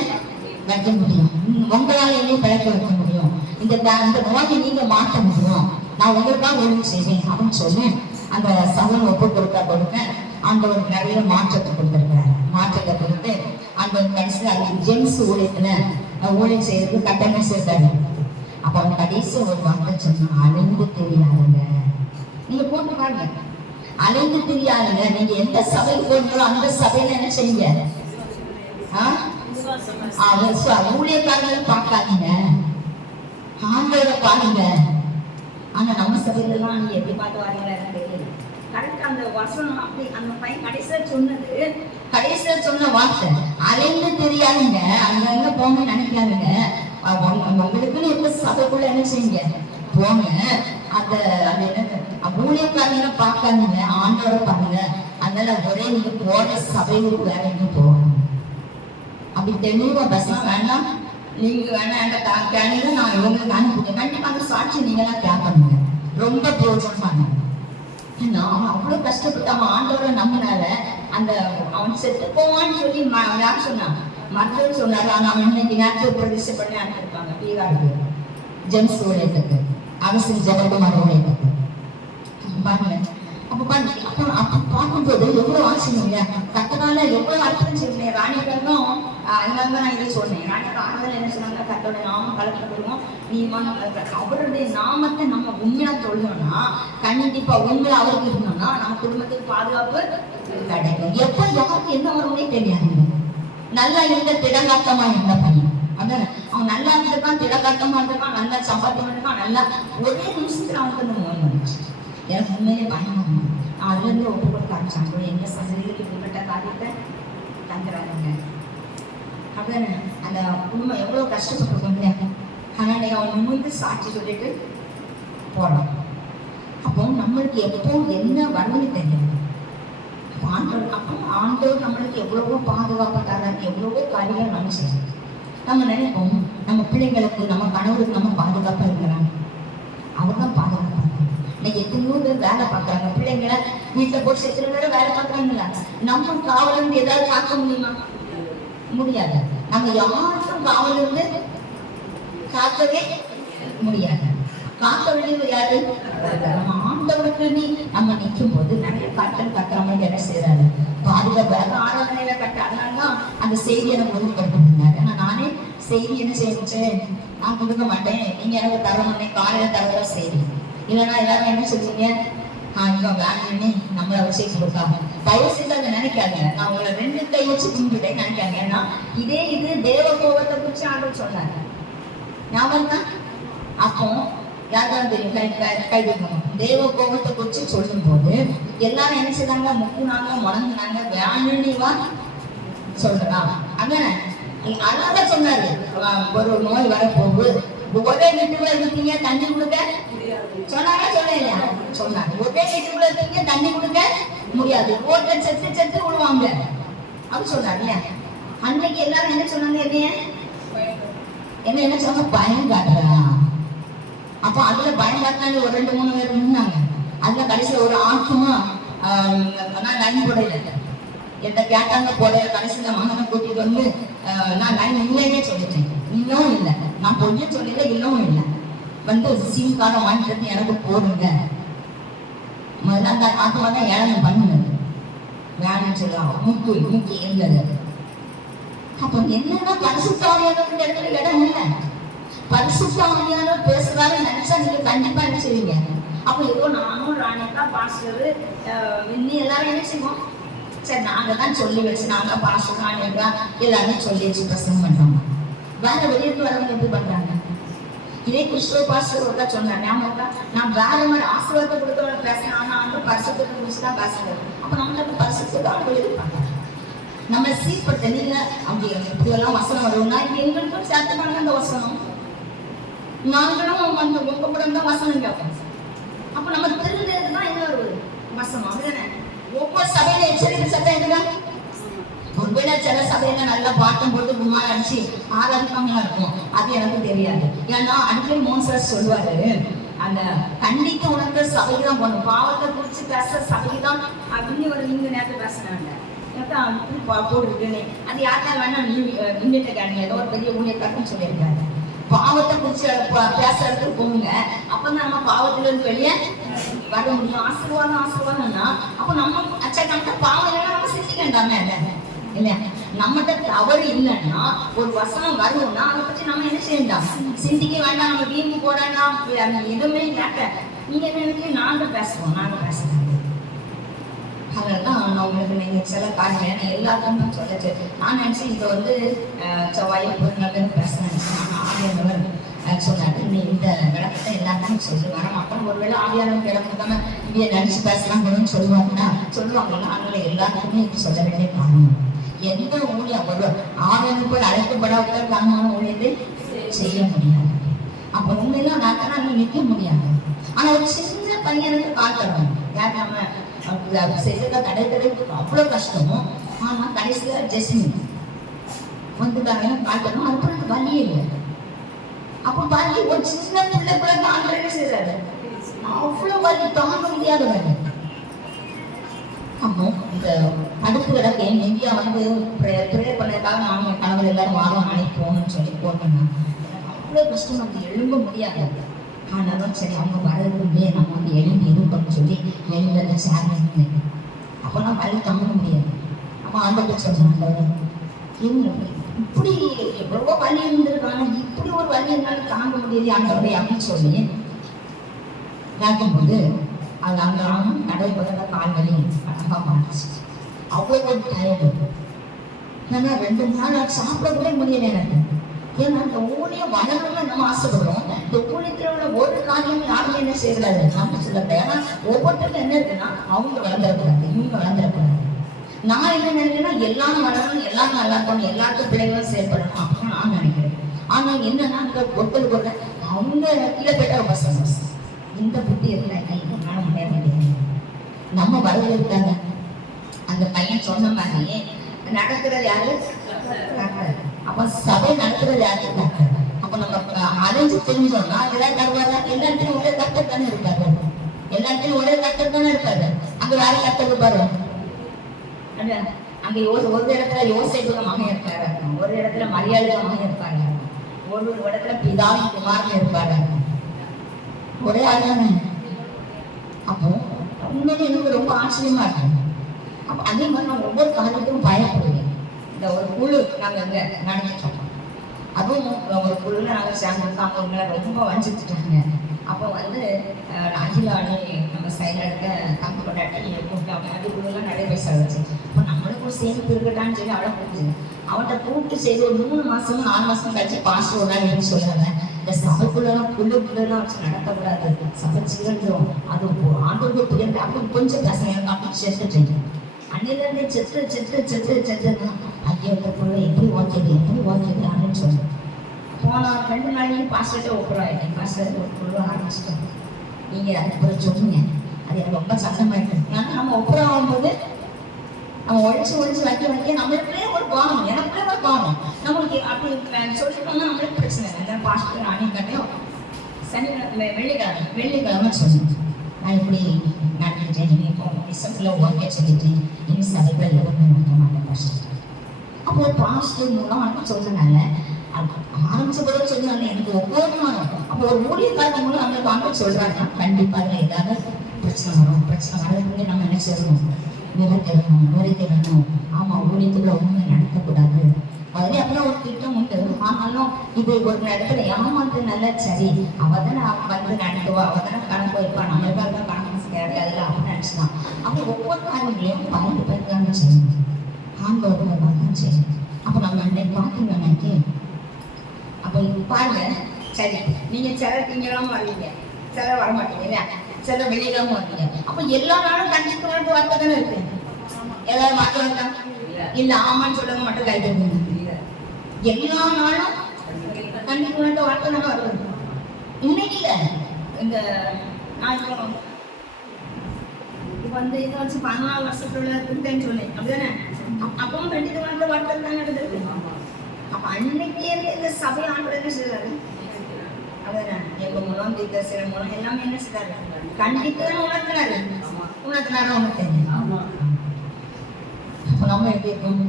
வைக்க முடியும், உங்களால என்னையும் பிழைக்க வைக்க முடியும், இந்த நோயை நீங்க மாற்ற முடியும், நான் உங்களுக்காக உதவி செய்வேன் அப்படின்னு சொல்லி அந்த சகோதரன் ஒப்பு கொடுக்க ஆண்டவர் நிறைய மாற்றத்தை கொடுத்திருக்கிறார். மாற்றத்தை கொடுத்து அந்த கடைசியில் அது ஜென்ஸ் ஊழியத்துல ஊழியம் செய்யறதுக்கு கட்டணை சேர்த்தாரு. அப்ப அவன் கடைசி ஒரு வார்த்தை சொன்னா, அலைந்து தெரியாதுங்க. நீங்க போட்டு பாருங்க, அலைந்து தெரியாதுங்க. நீங்க எந்த சபைக்கு போறீங்களோ அந்த சபையில என்ன செய்யுங்க, ஊழியக்காரங்களும் பார்க்காதீங்க, ஆண்டவரை பாருங்க. ஆனா நம்ம சபையில எல்லாம் நீங்க எப்படி பார்த்து வரீங்களா எனக்கு தெரியல. கரெக்டா அந்த வசனம் அப்படி அந்த பையன் கடைசியா சொன்ன வார்த்தை அலைந்து தெரியாதுங்க. அங்க போங்க நினைக்காதுங்க, உங்களுக்குன்னு எந்த சபைக்குள்ள என்ன செய்யுங்க போங்க. அந்த அது என்ன ஊழியக்காரங்க பார்க்காதீங்க, ஆண்டவரை பாருங்க. அதனால ஒரே நீங்க போற சபைகளுக்கு வேற எங்க போகணும் அப்படி தெளிவா பசங்க வேண்டாம், நீங்க வேணாம் நான் இவங்களுக்கு அனுப்புங்க. கண்டிப்பா அந்த சாட்சி நீங்க எல்லாம் கேட்கணுங்க, ரொம்ப பிரோஜனமாங்க. அவன் அவ்வளவு கஷ்டப்பட்டு அவன் ஆண்டவரை நம்பினால அந்த அவன் செத்து போவான்னு சொல்லி யார் சொன்னான், மற்றவர் சொன்னாரு. ஆனா அவன் இன்னைக்கு நேரத்தில் பிரதிஷ்டை பண்ணி அனுப்பியிருப்பாங்க பீகாருக்கு, ஜெம்ஸ் ஊழியத்துக்கு, அரசின் ஜெககுமார் ஊழியத்துக்கு. பாருங்க அப்ப பாருங்க, அப்ப பார்க்கும்போது எவ்வளவு ஆச்சரியம் இல்லையா, கத்தனால எவ்வளவு அர்த்தம் செய்யணும். ராணிகளும் அதனால நான் இதை சொன்னேன். ராணிகள் ஆறுதல் என்ன சொன்னாங்க, கத்தோட நாமம் கலக்கப்படுவோம், நீ அவருடைய நாமத்தை நம்ம உண்மையா சொல்லணும்னா கண்டிப்பா உண்மையா அவருக்கு இருக்கணும்னா நம்ம குடும்பத்துக்கு பாதுகாப்பு கிடைக்கும். எப்ப யாருக்கு என்ன வரும்னே தெரியாது. நல்லா இருந்த திடகாத்தமா இருந்த பையன் அதான், அவன் நல்லா இருந்திருக்கான், திடகாத்தமா இருந்திருக்கான், நல்லா சம்பாத்தியம் இருக்கான், நல்லா ஒரே நிமிஷத்துல அவனுக்கு அந்த நோய் வந்துச்சு. எனக்கு உண்மையிலே பயமா அதுல இருந்து ஒப்பு கொடுக்க ஆரம்பிச்சாங்க. எங்க சந்ததிகளுக்கு இப்படிப்பட்ட காரியத்தை தந்துறாங்க அப்படின்னு அந்த குடும்பம் எவ்வளவு கஷ்டப்பட்டு. ஆனா நீங்க அவன் நிமிர்ந்து சாட்சி சொல்லிட்டு போறான். அப்போ நம்மளுக்கு எப்போ என்ன வரும்னு தெரியாது. ஆண்டவர் நம்மளுக்கு எவ்வளவோ பாதுகாப்பா தராங்க, எவ்வளவோ காரியங்கள் நம்ம செய்யணும். நம்ம நினைப்போம் நம்ம பிள்ளைங்களுக்கு நம்ம கணவருக்கு நம்ம பாதுகாப்பா இருக்கிறாங்க, அவர்தான் பாதுகாப்பாங்க. இன்னைக்கு எத்தனையோ பேர் வேலை பார்க்கறாங்க, பிள்ளைங்களை வீட்டுல போட்டு எத்தனை பேரும் வேலை பார்க்கறாங்கல்ல. நம்ம காவல இருந்து ஏதாவது காக்க முடியுமா, முடியாது. நம்ம யாருக்கும் காவல இருந்து காக்கவே முடியாது. காக்க வேண்டியது யாரு, ஆண்டவருக்கு நீ நம்ம நிற்கும் போது நிறைய கட்டல் கட்டுறவங்க என்ன செய்யறாரு, பாதுகாப்பு ஆராதனையில கட்ட. அதனாலதான் அந்த செய்தி எனக்கு ஒதுக்கப்பட்டிருந்தாரு. ஆனா நானே செய்தி என்ன செய்யணும், நான் கொடுக்க மாட்டேன், நீங்க எனக்கு தரணும், காலையில தரதான் செய்தி. இல்லைன்னா எல்லாரும் என்ன சொல்லுவீங்க, இவன் வேணும்னு நம்மளை வச்சு கொடுக்காம தயவு செய்து அதை நினைக்காதீங்க. நான் உங்களை 2 கை வச்சு கும்பிட்டேன் நினைக்காங்க. ஏன்னா இது தேவ கோபத்தை குறிச்சு ஆண்டவர் சொன்னாங்க. ஞாபகம் தான். அப்போ யாருதான் தெரியும் கை வைக்கணும். தேவ கோபத்தை குறிச்சு சொல்லும் போது எல்லாரும் என்ன செய்தாங்க? முக்குனாங்க, முடங்குனாங்க. வேணும்னு சொல்றான். அதானே அதான் சொன்னாரு. ஒரு நோய் வரப்போகுது, ஒரே வீட்டுக்குள்ள இருக்கீங்க, தண்ணி கொடுக்க சொன்னாங்க. சொல்லலையா? சொன்னாங்க. ஒரே வீட்டுக்குள்ள இருக்கீங்க, தண்ணி கொடுக்க முடியாது, ரோட்ல செத்து விடுவாங்க அப்படின்னு சொன்னாங்க. அன்னைக்கு எல்லாரும் என்ன சொன்னாங்க? என்ன சொன்னாங்க? பயம் காட்டுறா. அப்ப அதுல பயம் காட்டினாங்க. ஒரு 2-3 பேர் இருந்தாங்க. அதுல கடைசியில ஒரு ஆத்மா லைன் போடையில என்கிட்ட கேட்டாங்க. போடையில கடைசியில மகனை கூட்டிட்டு வந்து நான் லைன் இல்லையே சொல்லிட்டேன். இன்னும் இல்லை, நான் பொய்ய சொல்லல, இன்னும் இல்லை. வந்து சிம் கார்டை வாங்கிட்டு எனக்கு போடுங்க. முதல்ல அந்த ஆத்மா தான் ஏழனை பண்ணுனது. வேணும்னு சொல்லலாம். மூக்கி இருந்தது. அப்ப என்னன்னா பரிசுத்தாவியானவங்க இடத்துல இடம் இல்லை. பரிசுத்தாவியானவர் பேசுறாரு நினைச்சா நீங்க கண்டிப்பா என்ன செய்வீங்க? அப்ப ஏதோ நானும் ராணிக்கா பாஸ்டர் இன்னி எல்லாரும் என்ன செய்வோம்? சரி நாங்க தான் சொல்லி வச்சு நாங்க பாஸ்டர் ராணிக்கா எல்லாரும் சொல்லி வச்சு பிரசங்கம் பண்றோம். வேற வெளியிட்டு வரவங்க எப்படி பண்றாங்க? இதே கிறிஸ்துவ பாஸ்டர் ஒருக்கா சொன்னாங்க. நான் வேற மாதிரி ஆசீர்வாதத்தை கொடுத்தவங்க பேசுறேன். ஆனா அந்த பரிசுத்தை குறிச்சுதான் பேசுறேன். அப்ப நம்மளுக்கு பரிசுத்தை தான் வெளியிடுப்பாங்க. நம்ம சீர்படுத்த நீங்க அப்படி இப்படியெல்லாம் வசனம் வருவோம்னா எங்களுக்கும் சேர்த்துப்பாங்க அந்த வசனம். நாங்களும் அந்த உங்க கூட தான் வசனம் கேட்போம். அப்ப நம்ம தெரிஞ்சதுதான் என்ன ஒரு வசனம். அப்படிதானே? ஒவ்வொரு சபையில எச்சரிக்கை சட்டம் எதுதான்? ஒருவேளை சில சபையில நல்லா பாட்டம் போட்டு கும்மா அடிச்சு ஆராதிக்காம இருக்கும். அது எனக்கு தெரியாது. ஏன்னா அடிக்கடி மோசஸ் சொல்லுவாரு, அந்த கண்டித்து உணர்ந்த சபைக்கு தான் போகணும். பாவத்தை குறிச்சு பேச சபைக்கு தான் அப்படின்னு ஒரு நீங்க நேரத்தில் பேசினாங்க. போட்டுருக்குன்னு அது யாருக்கா வேணா நீங்க கேட்டீங்க. ஏதோ ஒரு பெரிய ஊழியக்காரன்னு சொல்லியிருக்காரு. பாவத்தை குறிச்சு பேசுறதுக்கு போங்க. அப்பதான் நம்ம பாவத்துல இருந்து வெளியே வர முடியும். ஆசீர்வாதம்னா அப்ப நம்ம நம்மகிட்ட பாவம் இல்லைன்னா நம்ம சிந்திக்கண்டாமே இல்லையா? நம்மகிட்ட தவறு இல்லைன்னா ஒரு வசனம் வரும்னா அதை பற்றி நம்ம என்ன செய்யலாம்? சிந்திக்க வேண்டாம். நம்ம வீம்பு போடலாம். எதுவுமே இல்லாட்ட நீங்க என்ன நாங்க பேசுறோம். அதெல்லாம் நான் உங்களுக்கு நீங்க சில காரணம் எல்லாருக்கும் தான் சொல்லிச்சு. நான் நினைச்சேன் இதை வந்து செவ்வாயை பொருளாதாரம் பேச நினைச்சேன். ஆனால் ஆவியானவர் சொன்னாரு, நீ இந்த விளக்கத்தை எல்லாருக்கும் சொல்லி வர மாட்டோம். ஒருவேளை ஆவியானவர் விளக்கத்தாம இதைய நினைச்சு பேசலாம்னு சொல்லுவாங்கன்னா அதனால எல்லாருக்குமே இது சொல்ல வேண்டிய காரணம். எந்த ஊழியம் ஒரு ஆவியானவர் அழைக்கப்படாத காரணமான ஊழியத்தை செய்ய முடியாது. அப்ப உண்மையெல்லாம் நான் நிற்க முடியாது. ஆனா ஒரு சின்ன பையனுக்கு காட்டணும். யார் நம்ம செய்யறத தடைக்கிறதுக்கு அவ்வளவு கஷ்டமும். ஆனா கடைசியில ஜெஸ்மின் வந்துட்டாங்க காட்டணும். அதுக்கு வலி இல்லை. அப்ப பாருங்க, ஒரு சின்ன பிள்ளை கூட தாண்டே செய்யறாரு. அவ்வளவு வலி, தாங்க முடியாத வலி. அப்போ இந்த அடுப்பு கிடக்க இந்தியா வந்து ப்ரேயர் பண்ணதுக்காக நானும் கணவர் எல்லாரும் வாரம் நாளைக்கு போகணும்னு சொல்லி போட்டோம்னா அவ்வளவு கஷ்டம். வந்து எழும்ப முடியாது. ஆனாலும் சரி அவங்க வரதுக்குள்ளே நம்ம வந்து எழுந்து இருப்போம்னு சொல்லி எழுந்த சேர்ந்து அப்போலாம் வலி தாங்க முடியாது. அப்போ ஆண்டவர்கிட்ட சொன்னாங்க, இவங்க இப்படி எவ்வளவோ வலி இருந்திருக்காங்க, இப்படி ஒரு வலி இருந்தாலும் தாங்க முடியாது ஆண்டவரே அப்படின்னு சொல்லி கேட்கும்போது அது அந்த ஆணும் நடைபெற கால் வலி அழகா மாறிச்சு. அவ்வளோ ஒரு டயர்டு. ஏன்னா 2 நாள் சாப்பிட கூட முடியல எனக்கு. ஏன்னா இந்த ஊழியம் வளரணும்னு நம்ம ஆசைப்படுறோம். இந்த ஊழியத்தில் உள்ள ஒரு காரியம் யாருமே என்ன செய்யறாரு நம்ம சொல்லல. ஏன்னா ஒவ்வொருத்தருக்கும் என்ன இருக்குன்னா அவங்க வளர்ந்துடக்கூடாது, இவங்க வளர்ந்துடக்கூடாது. நான் என்ன நினைக்கிறேன்னா எல்லாரும் வளரணும், எல்லாரும் நல்லா இருக்கணும், எல்லாருக்கும் பிள்ளைகளும் செயல்படணும் அப்படின்னு நான் நினைக்கிறேன். ஆனா என்னன்னா இந்த ஒருத்தருக்கு ஒரு அவங்க கீழே போயிட்டா ரொம்ப சந்தோஷம். இந்த புத்தி இல்லை என்னால முன்னேற முடியாது. நம்ம வரவேற்காங்க. அந்த பையன் சொன்ன மாதிரி நடக்கிறது யாரு? அப்ப சபை நடத்துறது யாரு? அப்ப நம்ம அலைஞ்சு தெரிஞ்சோம்னா எல்லாம் தருவாங்க. எல்லா இடத்துலையும் ஒரே கர்த்தர் தானே இருக்காரு. எல்லா இடத்துலையும் ஒரே கர்த்தர் தானே இருக்காரு. அங்க வேற கர்த்தர் இருப்பாரு. அங்க ஒரு இடத்துல யோசேப்பு மகன் இருப்பாரு, ஒரு இடத்துல மரியாதை மகன் இருப்பாரு, ஒரு இடத்துல பிதாவி குமாரன் இருப்பாரு. ஒரே ஆளுதானே. அப்போ உண்மையிலே எனக்கு ரொம்ப ஆச்சரியமா இருக்கு. அப்ப அதே மாதிரி நான் ஒவ்வொரு காரியத்துக்கும் பயப்படுவேன். இந்த ஒரு குழு நாங்க அங்க நடந்துட்டோம். அதுவும் ஒரு குழுல நாங்க சேர்ந்துருக்கோம். அவங்க ரொம்ப வஞ்சிச்சுட்டாங்க. அப்போ வந்து அகிலானு நம்ம சைடில் இருக்க தம்பி கொண்டாட்டி கூப்பிட்டாங்க. அதுக்குள்ளெல்லாம் நிறைய பைசா வச்சு இப்போ நம்மளுக்கு ஒரு சேமிப்பு இருக்கட்டான்னு சொல்லி அவளை கூப்பிட்டு அவன்கிட்ட கூப்பிட்டு செய்து ஒரு 3 மாதமும் 4 மாதம் கழிச்சு பாஸ்டர் ஒரு நாள் எனக்கு சொல்கிறாங்க, இந்த சபைக்குள்ளெல்லாம் புல்லுக்குள்ளெல்லாம் வச்சு நடக்கக்கூடாது, சபை சீரழிஞ்சிடும், அது ஆண்டோருக்கு புரியாது அப்படின்னு கொஞ்சம் பேசுங்க. எனக்கு அப்படி செத்துட்டேன். அன்னிலேருந்தே செத்துன்னா ஐயோ இந்த பொருளை எப்படி ஓகேது அப்படின்னு சொன்னேன். போன 2 நாளைக்கு பாஸ்டர்கிட்ட ஒப்புறாயிட்டேன். பாஸ்டர் ஒரு பொருள் ஆரம்பிச்சிட்டோம், நீங்கள் அதுக்கப்புறம் சொன்னீங்க, அது எனக்கு ரொம்ப சந்தமாயிட்டு. ஏன்னா நம்ம ஒப்புறாகும்போது நம்ம ஒழிச்சு வைக்க நம்மளுக்குள்ளே ஒரு பாவம், எனக்குள்ளே ஒரு பாவம், நம்மளுக்கு அப்படி சொல்லிட்டோம்னா நம்மளுக்கு பிரச்சனை இல்லை. அந்த பாஸ்டர் அணிக்கட்டையும் வெள்ளிக்கிழமை சொன்னேன், நான் இப்படி நடந்துட்டேன், நீங்கள் இப்போ டிசம்பரில் ஓகே சொல்லிட்டேன், இனி சபைகள் எதுவுமே நடக்க மாட்டேன் பாஸ்டர். அப்போ ஒரு பாஸ்டர் மூலம் சொல்றதுனால ஆரம்பிச்ச போது சொல்றாங்க எனக்கு ஒவ்வொரு அப்போ ஒரு ஊழியக்காரங்க மூலம் நம்மளுக்கு வாங்க சொல்றாங்க, கண்டிப்பாக ஏதாவது பிரச்சனை வரதுக்கு நம்ம என்ன செய்யணும், நிறைவேறணும். ஆமா, ஊழியத்துக்குள்ள ஒண்ணுமே நடக்கக்கூடாது. அதுலேயே அப்பெல்லாம் ஒரு திட்டம் உண்டு. ஆனாலும் இது ஒரு இடத்துல ஏமாந்து நல்லா சரி, அவதானே வந்து நடத்துவா, அவதானே கணக்கு வைப்பா, நம்மளுக்காக தான் கணக்கு கிடையாதுல அப்படின்னு நினைச்சுதான். அப்போ ஒவ்வொரு காரியங்களையும் 12 பேர் தாங்க செய்யணும், ஆண்களோட தான் செய்யணும். அப்போ நம்ம அன்னைக்கு பார்த்தீங்கன்னாக்கி அப்போ பாருங்க, சரி நீங்க சில திங்கெல்லாம் வருவீங்க, சில வரமாட்டீங்க இல்லையா, சில வெளியிலாம வருவீங்க. அப்போ எல்லா நாளும் கண்டிப்பு வார்த்தை தானே இருக்கு. ஏதாவது மாற்றம் இருக்கா? இல்ல ஆமான்னு சொல்லுங்க மட்டும் கை தருவீங்க. எல்லா நாளும் கண்டிப்பு வார்த்தை தானே வருது. இன்னைக்கு இல்ல, இந்த நான் இப்போ வந்து இதை வச்சு 14 வருஷத்துல இருக்குன்னு சொன்னேன் அப்படிதானே. அப்பவும் கண்டிப்பு வார்த்தை தானே நடந்தது. அப்ப அன்னைக்கே இந்த சபை ஆண்டு என்ன செய்யறாரு, அதான் எங்க மூலம் தீர்க்கதரிசனம் மூலம் எல்லாமே என்ன செய்யறாரு, கண்டிப்பா உணர்த்தினாரு. அப்ப நம்ம எப்படி இருக்கோம்,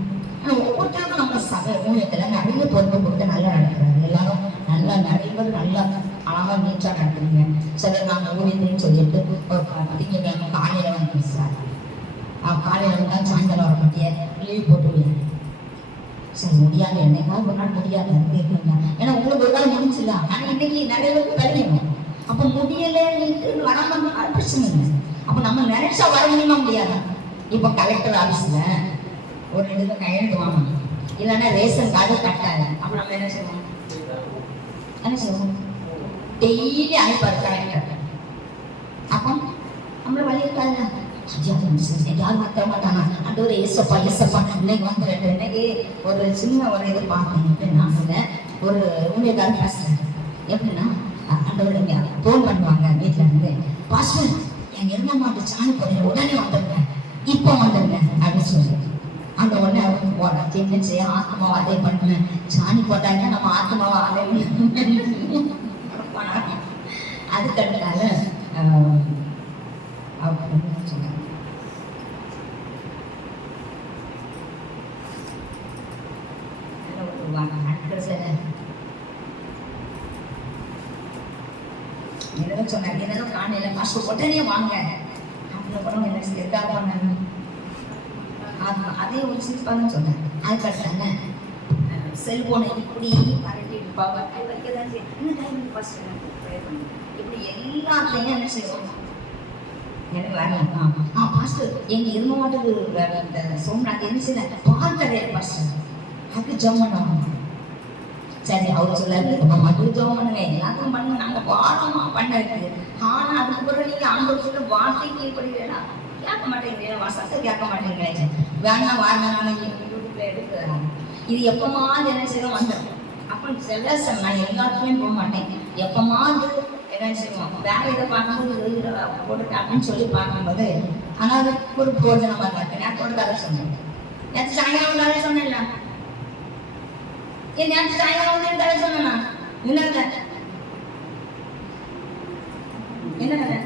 ஒவ்வொருத்தருக்கும் நம்ம சபை ஊழியத்துல நிறைய பொறுப்பு கொடுத்து நல்லா நடக்கிறாரு. எல்லாரும் நல்லா நிறைய பேர் நல்லா அழகா நீட்டா நடத்துறீங்க. சிலர் நாங்கள் ஊழியத்தையும் சொல்லிட்டு திங்கக்கிழமை காலையில வந்து பேசுறாரு, காலையில வந்தா சாயங்காலம் வர மாட்டிய லீவ் போட்டு சரி முடியாது, என்னைக்காவது ஒரு நாள் முடியாது கேட்குறீங்க. ஏன்னா உங்களுக்கு ஒரு நாள் முடிஞ்சிடல, ஆனால் இன்னைக்கு நிறைய பேருக்கு கழியணும். அப்போ முடியலைன்னு வராம பிரச்சனை இல்லை. அப்போ நம்ம நினைச்சா வர முடியுமா முடியாதா? இப்போ கலெக்டர் ஆஃபீஸில் ஒரு 2 கையெழுத்து வாங்கணும், இல்லைன்னா ரேஷன் கார்டு கட்டாது. அப்போ நம்ம என்ன செய்வோம், டெய்லி அனுப்பாரு கலெக்டர். அப்போ நம்மள வழி இருக்காதுல்ல, யாரும் மாற்ற மாட்டாங்க. அந்த ஒரு ஏசப்பா இன்னைக்கு வந்துட்டு இன்னைக்கு ஒரு சின்ன ஒரு இது பார்த்தேன். எப்படின்னா ஒரு ஊழியக்காரர் பேசுறேன், எப்படின்னா அந்த ஒரு போன் பண்ணுவாங்க வீட்டுல இருந்து, பாஸ்டர் எங்க இருந்த மாட்டு சாணி போடுறேன், உடனே வந்துடுங்க, இப்போ வந்துடுங்க அப்படின்னு சொல்லி அந்த உடனே என்ன செய்ய ஆத்மாவை அதை பண்ணுவேன். சாணி போட்டாங்க நம்ம ஆத்மாவை அதை அதுக்கடுத்தால அப்படின்னு சொன்னாங்க. சொன்னாங்க என்னதான் காணையில காசு உடனே வாங்க அப்புறம் என்ன எதாவது அதே ஒரு சிரிப்பாக சொன்னேன். அதுக்கடுத்தாங்க செல்போனை இப்படி பரட்டி இருப்பாங்க, இப்படி எல்லாத்தையும் என்ன செய்வோம், எனக்கு வரலாம் பாஸ்டர் எங்க இருந்த மாட்டது இந்த சோம்நாத் என்ன செய்ய பால் கிடையாது பாஸ்டர், அது ஜம்மன். சரி அவர் சொல்லாரு நம்ம மட்டும் ஜோம் பண்ணுங்க, எல்லாத்தையும் பண்ணுங்க, நாங்க பாடமா பண்ண இருக்குது. ஆனா அதுக்கு பிறகு நீங்க ஆண்டவர் சொல்ல வார்த்தைக்கு கீழ்படுகிறா கேட்க மாட்டேங்கிறீங்க, வசத்தை கேட்க மாட்டேங்கிறீங்க. வேணா வாங்க யூடியூப்ல எடுக்கிறாங்க. இது எப்பமாவது என்ன செய்வோம் வந்துடும். அப்போ சில நான் எல்லாத்துலயும் போக மாட்டேன், எப்பமாவது என்ன செய்வோம் வேற இதை பார்க்கும்போது போட்டு அப்படின்னு சொல்லி பார்க்கும்போது ஆனால் அது ஒரு போஜனமா இருக்கு. நேரத்தோட கதை சொன்னேன், நேற்று சாயங்காலம் கதை சொன்னேன்ல, நேற்று சாயங்காலம் வந்து கதை சொன்னா என்ன கதை என்ன கதை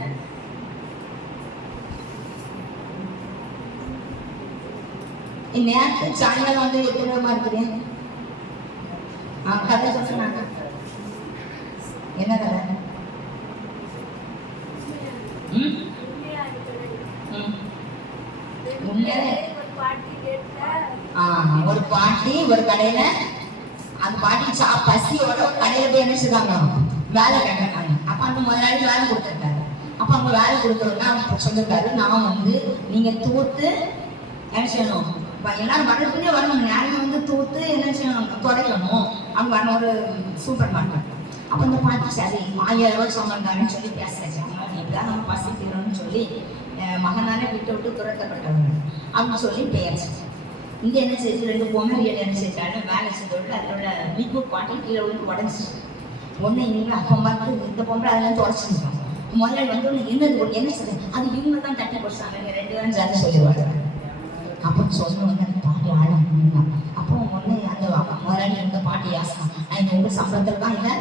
நேற்று சாயங்காலம் வந்து எப்படிமா இருக்கிறேன் கதை சொன்னாங்க. என்ன கதை ஒரு பாட்டி ஒரு கடையில அந்த பாட்டி பசியோட கடையில போய் என்ன செய்வாங்க வேலை கட்டாங்க. அப்ப அந்த முதலாளி வேலை கொடுத்துருக்காரு. அப்ப அவங்க வேலை கொடுத்தவங்க அவங்க சொல்லிருக்காரு, நான் வந்து நீங்க தூத்து என்ன செய்யணும், எல்லாரும் வரதுக்குள்ளே வரணும், நேரம் வந்து தூத்து என்ன செய்யணும், துடைக்கணும். அவங்க வரணும் ஒரு சூப்பர் மார்க்கெட். அப்போ இந்த பாட்டி சரி 1000 ரூபாய் சொன்னாங்கன்னு சொல்லி பேசுறாங்க. இப்படிதான் நம்ம பசிக்கிறோம்னு சொல்லி மகனானே விட்டு விட்டு துரத்தப்பட்டவங்க அப்படின்னு சொல்லி பேச்சு. இங்க என்ன செய்யுது, 2 பொம்மரியல் என்ன செய்யறாங்க, வேலை செய்தோடு அதோட பீட்ரூட் பாட்டில் கீழே விழுந்து உடஞ்சி ஒன்று இவங்க அப்போ பார்த்து இந்த பொம்பளை அதெல்லாம் துடைச்சிருக்காங்க. முதலாளி வந்து என்னது என்ன செய்யுது, அது இவங்க தான் தட்டி போடுறாங்க, 2 பேரும் சேர்ந்து சொல்லிடுவாங்க. அப்போ சொன்னவங்க அந்த பாட்டி ஆழம். அப்போ ஒன்று அந்த முதலாளி இருந்த பாட்டி யாசனம், நான் உங்க சம்பளத்தில் தான் இல்லை,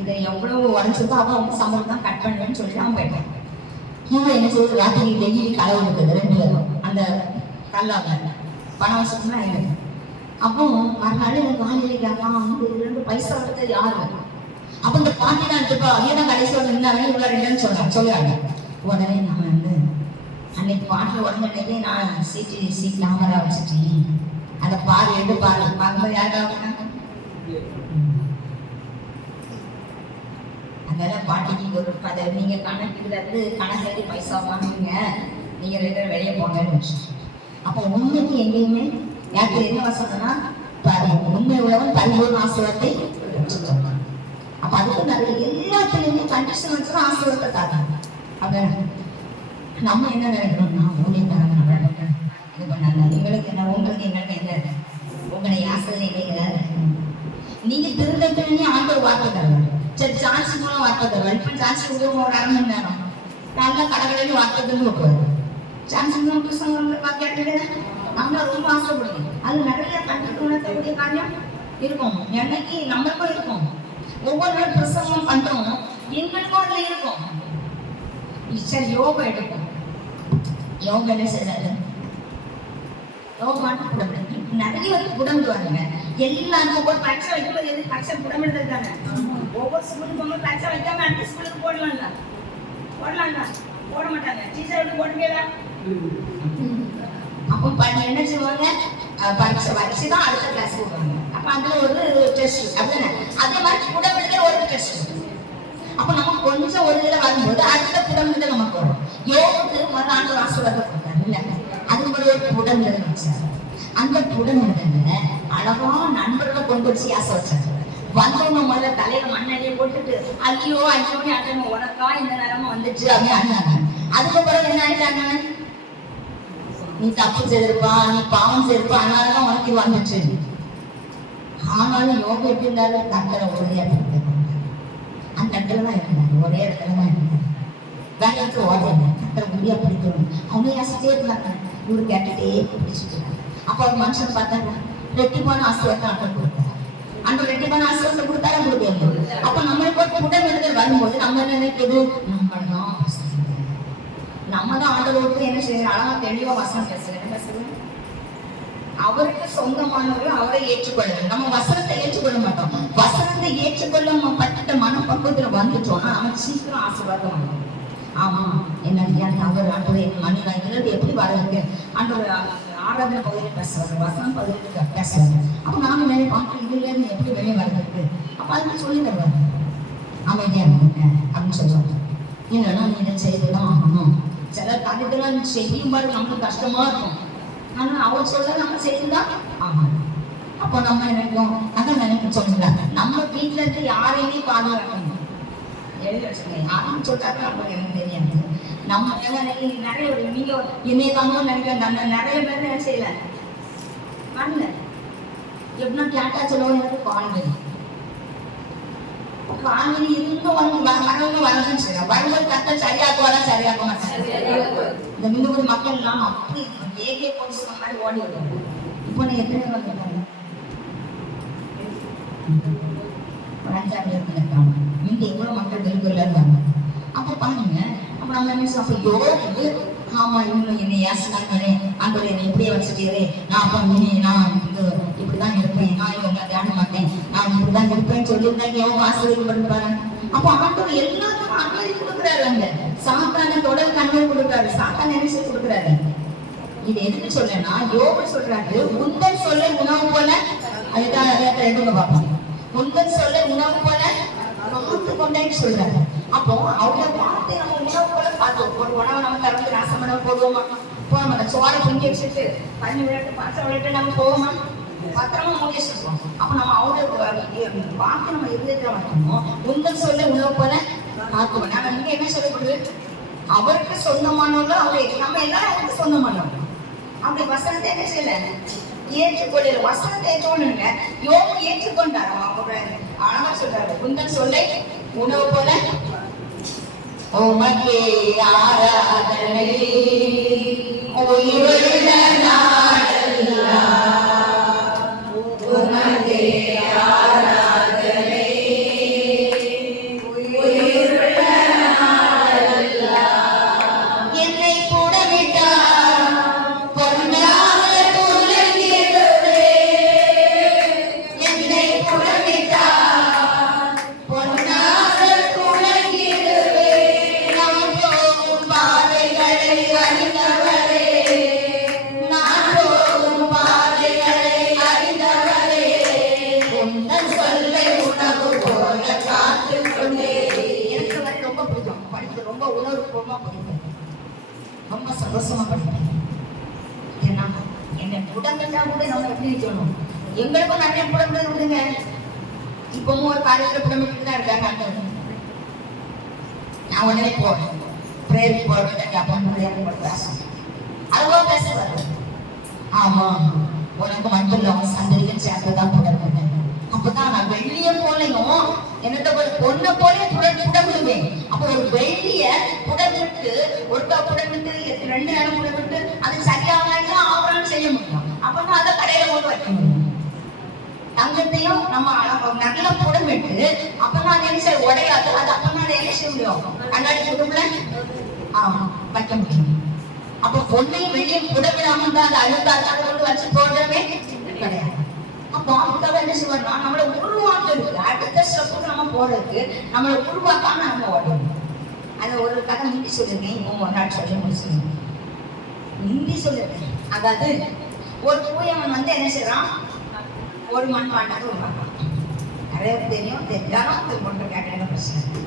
இதை எவ்வளவு உடஞ்சிருக்கோ அப்போ உங்க சம்பளம் தான் கட் பண்ணுவேன்னு சொல்லி அவன் போயிட்டேன். இவங்க என்ன செய்யுது, ராத்திரி டெய்லி களை கொடுக்குது 2 பேரும் அந்த கல்லாங்க பணம் வசதினா எனக்கு. அப்போ மறுநாள் எனக்கு காலையில் கேட்கலாம், அவங்க 2 பைசா வருது யாரு. அப்போ இந்த பாட்டி தான் எடுத்துப்பா ஐயா கடைசி ஒரு இருந்தாங்க இவ்வளோ 2ன்னு சொல்லுவாங்க. உடனே நான் வந்து அன்னைக்கு பாட்டில் உடனே நான் சீட் நாமரா வச்சுட்டேன், அதை பாரு எடுத்து பாரு பார்க்கும்போது யாருக்காக அதனால பாட்டிக்கு ஒரு கதை, நீங்க கணக்கு கணக்கு பைசா வாங்குவீங்க, நீங்க 2 பேரும் வெளியே போங்கன்னு வச்சு. அப்போ உண்மைக்கு எங்கேயுமே யாருக்கு என்ன வசனம்னா உண்மை உள்ளவன் பரிபூர்ண ஆசீர்வாதத்தை. அப்ப அதுக்கு நிறைய எல்லாத்துலயுமே கண்டிஷன் வச்சு ஆசீர்வாதத்தை தராங்க. அப்ப நம்ம என்ன நினைக்கணும்னா ஊழியக்காரங்க இது பண்ணாங்க, எங்களுக்கு என்ன உங்களுக்கு எங்களுக்கு என்ன உங்களை ஆசிரியர் நீங்க திருந்தே ஆண்டவர் வார்த்தை தருவாங்க. சரி சான்ஸ் மூலம் வார்த்தை தருவார். இப்ப சான்ஸ் கொடுக்க ஒரு 1/2 மணி நேரம் நல்லா கடற்கரையில் வார்த்தை தந்து வைப்பாரு. சான்ஸ் கேட்டு நம்ம ரொம்ப ஆசைப்படுவோம். அது நிறைய கண்டிப்பாக காரியம் இருக்கும், என்னைக்கு நம்மளுக்கும் இருக்கும். ஒவ்வொரு நாள் பிரசவம் பண்றோம், எங்களுக்கும் அதுல இருக்கும். சரி யோகா எடுக்கும், யோகா என்ன செய்யறாரு, யோகான்னு புடமிடு நிறைய பேருக்கு புடமிடுவாங்க. எல்லாருக்கும் ஒவ்வொரு பரிசை வைக்கும்போது எது பரிசை புடமிடுறது இருக்காங்க. ஒவ்வொரு ஸ்கூலுக்கு போகும்போது பரிசை வைக்காம அடுத்த ஸ்கூலுக்கு போடலாம்ல போட மாட்டாங்க. டீச்சர் எப்படி போட்டுக்கல. அப்போ என்ன செய்வாங்க, பரிசை வச்சு தான் அடுத்த கிளாஸ் போடுவாங்க. அப்ப அதுல ஒரு டெஸ்ட் அப்படின்னா அதே மாதிரி புடமிடுதல் ஒரு டெஸ்ட். அப்ப நம்ம கொஞ்சம் ஒரு இதுல வரும்போது அடுத்த புடமிடுதல் நமக்கு வரும். யோகத்துக்கு முதல்ல ஆண்டு ஆசீர்வாதம் கொடுத்தாரு இல்ல, அது ஒரு புடமிடுதல் வச்சாரு. அந்த புடமிடுதல்ல அழகா நண்பர்களை கொண்டு வச்சு ஆசை வச்சாரு. வந்தவங்க முதல்ல தலையில மண்ணெண்ணியை போட்டுட்டு ஐயோ ஐயோன்னு அட்டங்க உனக்கா இந்த நேரமா வந்துச்சு அப்படின்னு அண்ணாங்க. அதுக்கப்புறம் என்ன ஆயிட்டாங்க, நீ தப்பு செய்திருப்பா, நீ பாவம் செய்திருப்பா, அதனாலதான் உனக்கு வந்துச்சு. ஆனாலும் யோகா எப்படி இருந்தாலும் கட்டளை ஒரே இடத்துல அந்த இடத்துல தான் இருந்தாரு, ஒரே இடத்துல தான் இருந்தாரு. வேலைக்கு ஓடுறாங்க, கட்டளை முடியா பிடிக்கணும். அவங்க யாசிட்டே இருந்தாங்க, இவரு கேட்டுட்டே பிடிச்சிட்டு. அப்ப ஒரு மனுஷன் பார்த்தாங்க, ரெட்டிப்பான ஆசீர்வாதத்தை ஆட்டம் கொடுத்தாரு. அந்த ரெட்டிப்பான ஆசீர்வாதத்தை கொடுத்தாரு கொடுக்க. அப்ப நம்மளுக்கு ஒரு புடமிடுதல் வரும்போது நம்ம என்ன நினைக்கிறது, நம்ம தான் ஆண்டவருக்கு என்ன செய்யணும், அழகா தெளிவா வசனம் பேசுறேன். அவருக்கு சொந்தமானவர்கள் அவரை ஏற்றுக்கொள்ளணும். நம்ம வசனத்தை ஏற்றுக்கொள்ள மாட்டோம். வசனத்தை ஏற்றுக்கொள்ள பட்ட மனப்பக்குவத்துல வந்துட்டோம்னா அவன் சீக்கிரம் ஆசீர்வாதம் வரும். ஆமா என்ன தவறு ஆண்டவர் என் மனிதன் இருந்து எப்படி வரதுக்கு ஆண்டவர் ஆராதனை பகுதியில் பேசுவாரு, வசனம் பகுதியில் பேசுவாரு. அப்ப நாம நிறைய பாட்டு இதுல இருந்து எப்படி வெளியே வர்றதுக்கு அப்ப அதுக்கு சொல்லி தருவாங்க. அமைதியா இருங்க அப்படின்னு சொல்லுவாங்க. இல்லைன்னா நீ இதை செய்துதான் ஆகணும். சில காரியத்தெல்லாம் செய்யும்போது நமக்கு கஷ்டமா இருக்கும், ஆனா அவர் சொல்ல நம்ம செய்துதான் ஆகணும். அப்போ நம்ம நினைக்கும், அதான் நினைக்க சொல்லுங்க, நம்ம வீட்டுல இருந்து யாரையுமே பாதுகாக்கணும். எழுதி வச்சுங்க, யாரும் சொல்றாங்க அப்போ எனக்கு தெரியாது. நம்ம நிறைய நீங்க என்னையதானோ நினைக்க நிறைய பேர் என்ன செய்யல வரல. எப்படின்னா கேட்டா சொல்லுவோம், எனக்கு கால்வெளி கால்வெளி இருந்தும் வரவங்க வரணும்னு செய்யலாம். வரும்போது கத்த சரியாக்குவாரா சரியாக்க மாட்டாங்க. இந்த மின்னுகுடி மக்கள் எல்லாம் அப்படி ஏகே போலீஸ் மாதிரி ஓடி வருவாங்க. இப்போ நான் எத்தனை வந்துருக்காங்க, ஒரு 5-6 இருக்காங்க. இங்க எவ்வளவு மக்கள் வெளியூர்ல இருந்தாங்க. அப்ப பாருங்க, அப்ப நம்ம என்ன யோகு, ஆமா இவங்க என்னை ஏசினாங்களே, ஆண்டவர் என்னை இப்படியே வச்சுட்டீரே, நான் அப்ப நான் இப்படிதான் இருப்பேன், நான் இவங்க தேட மாட்டேன், நான் இப்படிதான் இருப்பேன்னு சொல்லியிருந்தாங்க. யோக ஆசீர்வதிக்கப்படுறாங்க. அப்ப ஆண்டவர் எல்லாத்துக்கும் அனுமதி கொடுக்குறாரு. அங்க சாத்தான தொடர் அனுமதி கொடுக்குறாரு, சாத்தான நினைச்சு கொடுக்குறாரு. இது எதுக்கு சொல்லனா, யோக சொல்றாரு, உந்தன் சொல்ல உணவு போல, அதுதான் எடுங்க பார்ப்போம். உந்தன் சொல்ல உணவு போல காத்து கொண்டேன்னு சொல்றாரு. அப்போ அவங்க வார்த்தை நம்ம உணவு போல பார்த்தோம். ஒரு உணவை நம்ம திறந்து நாசம் பண்ண போடுவோமா? போக மாட்டோம். சோறை பொங்கி வச்சுட்டு பண்ணி விளையாட்டு பாத்திரம் விளையாட்டு நம்ம போவோமா? பத்திரமா மூடி வச்சிருக்கோம். அப்ப நம்ம அவங்க வார்த்தை நம்ம இருதயத்துல வைக்கணும். உங்கள் சொல்ல உணவு போல பார்த்துவோம். நாம இங்க என்ன சொல்லப்படுது? அவருக்கு சொந்தமானவங்க அவங்க, நம்ம எல்லாரும் அவருக்கு சொந்தமானவங்க. அப்படி வசனத்தை என்ன செய்யல? ஏற்றுக்கொள்ள. வசனத்தை ஏற்றுக்கொள்ளுங்க. யோபு ஏற்றுக்கொண்டார். அவங்க அழகா சொல்றாரு, உங்கள் சொல்லை உணவு போல உமக்கே ஆராதனை உயிருள்ள நாளெல்லாம் உமக்கே ஆராதனை உயிருள்ள நாளெல்லாம். என்னை புடமிட்டார் பொன்னாக துலங்கிடுவே. என்னை புடமிட்டார் பொன்னாக துலங்கிடுவே. நான் போகும் பாதைகளை அறிந்தவரே, நான் போகும் பாதைகளை அறிந்தவரே, உந்தன் சொல்லை உணவு போல காத்துக்கொண்டே. எனக்கு வந்து ரொம்ப பிடிக்கும் படிக்கிறது. ரொம்ப உணர்வுபூர்வமா படிப்பேன். ரொம்ப சந்தோஷமா படிப்பேன். ஏன்னா என்னை புடங்கட்டா கூட நம்ம எப்படி சொல்லணும்? எங்களுக்கும் நிறைய புடம்புறது விடுங்க. இப்பவும் ஒரு காலேஜில் புடம்பிட்டு தான் இருக்காங்க. நான் உடனே போறேன், பிரேயருக்கு போறேன். அப்பா பேசுவேன், அவ்வளோ பேசுவாரு. ஆமா, உனக்கு மட்டும் இல்லை, அவன் சந்ததிகள் சேர்ந்துதான் புடம்புங்க. அப்பதான் நான் வெள்ளிய போலையும் என்னத்த பொண்ணை போல புடம்பிடுவேன். அப்ப ஒரு வெள்ளிய புடம்பிட்டு ஒருக்கா புடம்பிட்டு 2 நேரம் புடம்பிட்டு அது சரியாக ஆவரணம் செய்ய முடியும். அப்பதான் அதை கடையில கொண்டு வைக்க முடியும். தங்கத்தையும் நம்ம நல்ல புடம்பிட்டு அப்பதான் அது என்ன செய்ய உடையாது. அது அப்பதான் அதை என்ன செய்ய முடியும்? கண்ணாடி புடம்புல வைக்க முடியும். அப்ப பொண்ணையும் வெள்ளியும் புடவிடாம தான் அதை அழுத்தாது. அதை கொண்டு வச்சு போடுறவே கிடையாது. அப்போ அதுக்காக என்ன செய்வாருன்னா நம்மளை உருவாக்குறதுக்கு, அடுத்த ஸ்டெப்புக்கு நம்ம போறதுக்கு நம்மளை உருவாக்காம நம்ம ஓடணும். அதை ஒரு கதை ஹிந்தி சொல்லியிருக்கேன். இப்போ ஒரு நாள் சொல்லி முடிச்சுருக்கேன். ஹிந்தி சொல்லியிருக்கேன். அதாவது ஒரு பூயவன் வந்து என்ன செய்யறான்? ஒரு மண்பாண்டாக உருவாக்கலாம். நிறைய தெரியும், தெரிஞ்சாலும் அது கொண்டு கேட்டாங்க பிரச்சனை.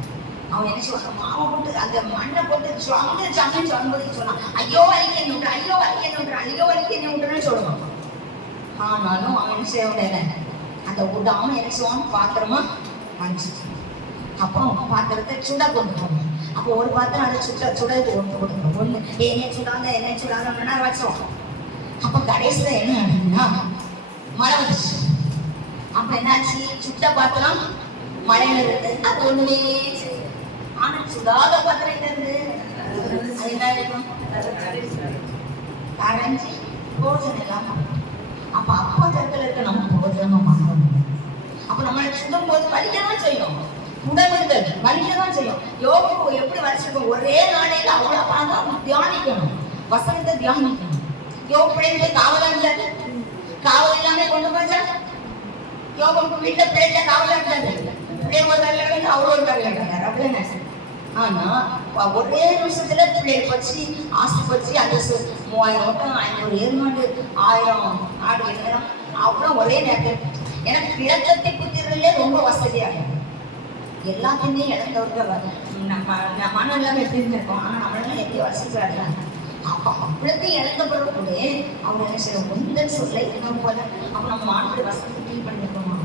அவன் என்ன செய்வான்? மாவை போட்டு அந்த மண்ணை போட்டு சமைச்சு சொல்லும்போது சொன்னான், ஐயோ வலிக்கு என்ன விட்டுறேன், ஐயோ வலிக்கு என்ன விட்டுறேன், ஐயோ வலிக்கு என்ன விட்டுறேன்னு சொல்லுவான். ஆனாலும் அவன் என்ன செய்ய முடியல. அந்த விடாம என்ன செய்வான்? பாத்திரமா அனுப்பிச்சு. அப்போ பாத்திரத்தை சுட கொண்டு போகணும். அப்போ ஒரு பாத்திரம் அதை சுடது கொண்டு கொடுக்கணும். ஒண்ணு என்ன சுடாங்க என்ன சுடாங்கன்னா வச்சோம். அப்போ கடைசியில என்ன ஆகுதுன்னா மழை வந்துச்சு. அப்ப என்னாச்சு? சுட்ட பாத்திரம் மழையில இருந்து அது ஒண்ணுமே. ஆனா சுடாத பாத்திரம் இருந்து அது என்ன இருக்கும்? கரைஞ்சி போஜனம் எல்லாம். அப்ப அப்பா இடத்துல இருக்க நம்ம போஜனமா மாறணும். அப்ப நம்மளை சுடும் போது வலிக்கதான் செய்யும். உடம்புகள் வலிக்கதான் செய்யும். யோகம் எப்படி வலிச்சிருக்கோம்? ஒரே நாளையில அவ்வளவு பணம் தியானிக்கணும். வசனத்தை தியானிக்கணும். யோக பிள்ளைங்க காவலா இருந்தாரு. காவல் இல்லாம கொண்டு போச்சா? யோகம் வீட்டுல பிள்ளைங்க காவலா இருந்தாரு. பிள்ளைங்க ஒரு வேலை கிடக்கு, அவரு ஒரு வேலை கிடக்காரு. அப்படின்னு ஆனா ஒரே நிமிஷத்துல பிள்ளைய பச்சு ஆசை பச்சு அந்த 3000 ஓட்டம் 500 ஏர்மாடு 1000 ஆடு எழுதலாம். அவ்வளோ ஒரே நேரத்தில் எனக்கு கிழக்கத்தை குத்திரதுலே ரொம்ப வசதியாக எல்லாத்தையுமே இழந்தவர்கள் நம்ம மனம் எல்லாமே எப்படி இருந்திருக்கோம். ஆனா நம்மளால எப்படி வசதியாக அப்போ அவ்வளோத்தையும் இழந்த பிறகு கூட அவங்க என்ன செய்யணும்? உந்தன் சொல்லை இன்னும் போல. அப்போ நம்ம ஆண்டு வசத்தை ஃபீல் பண்ணிருக்கோமா?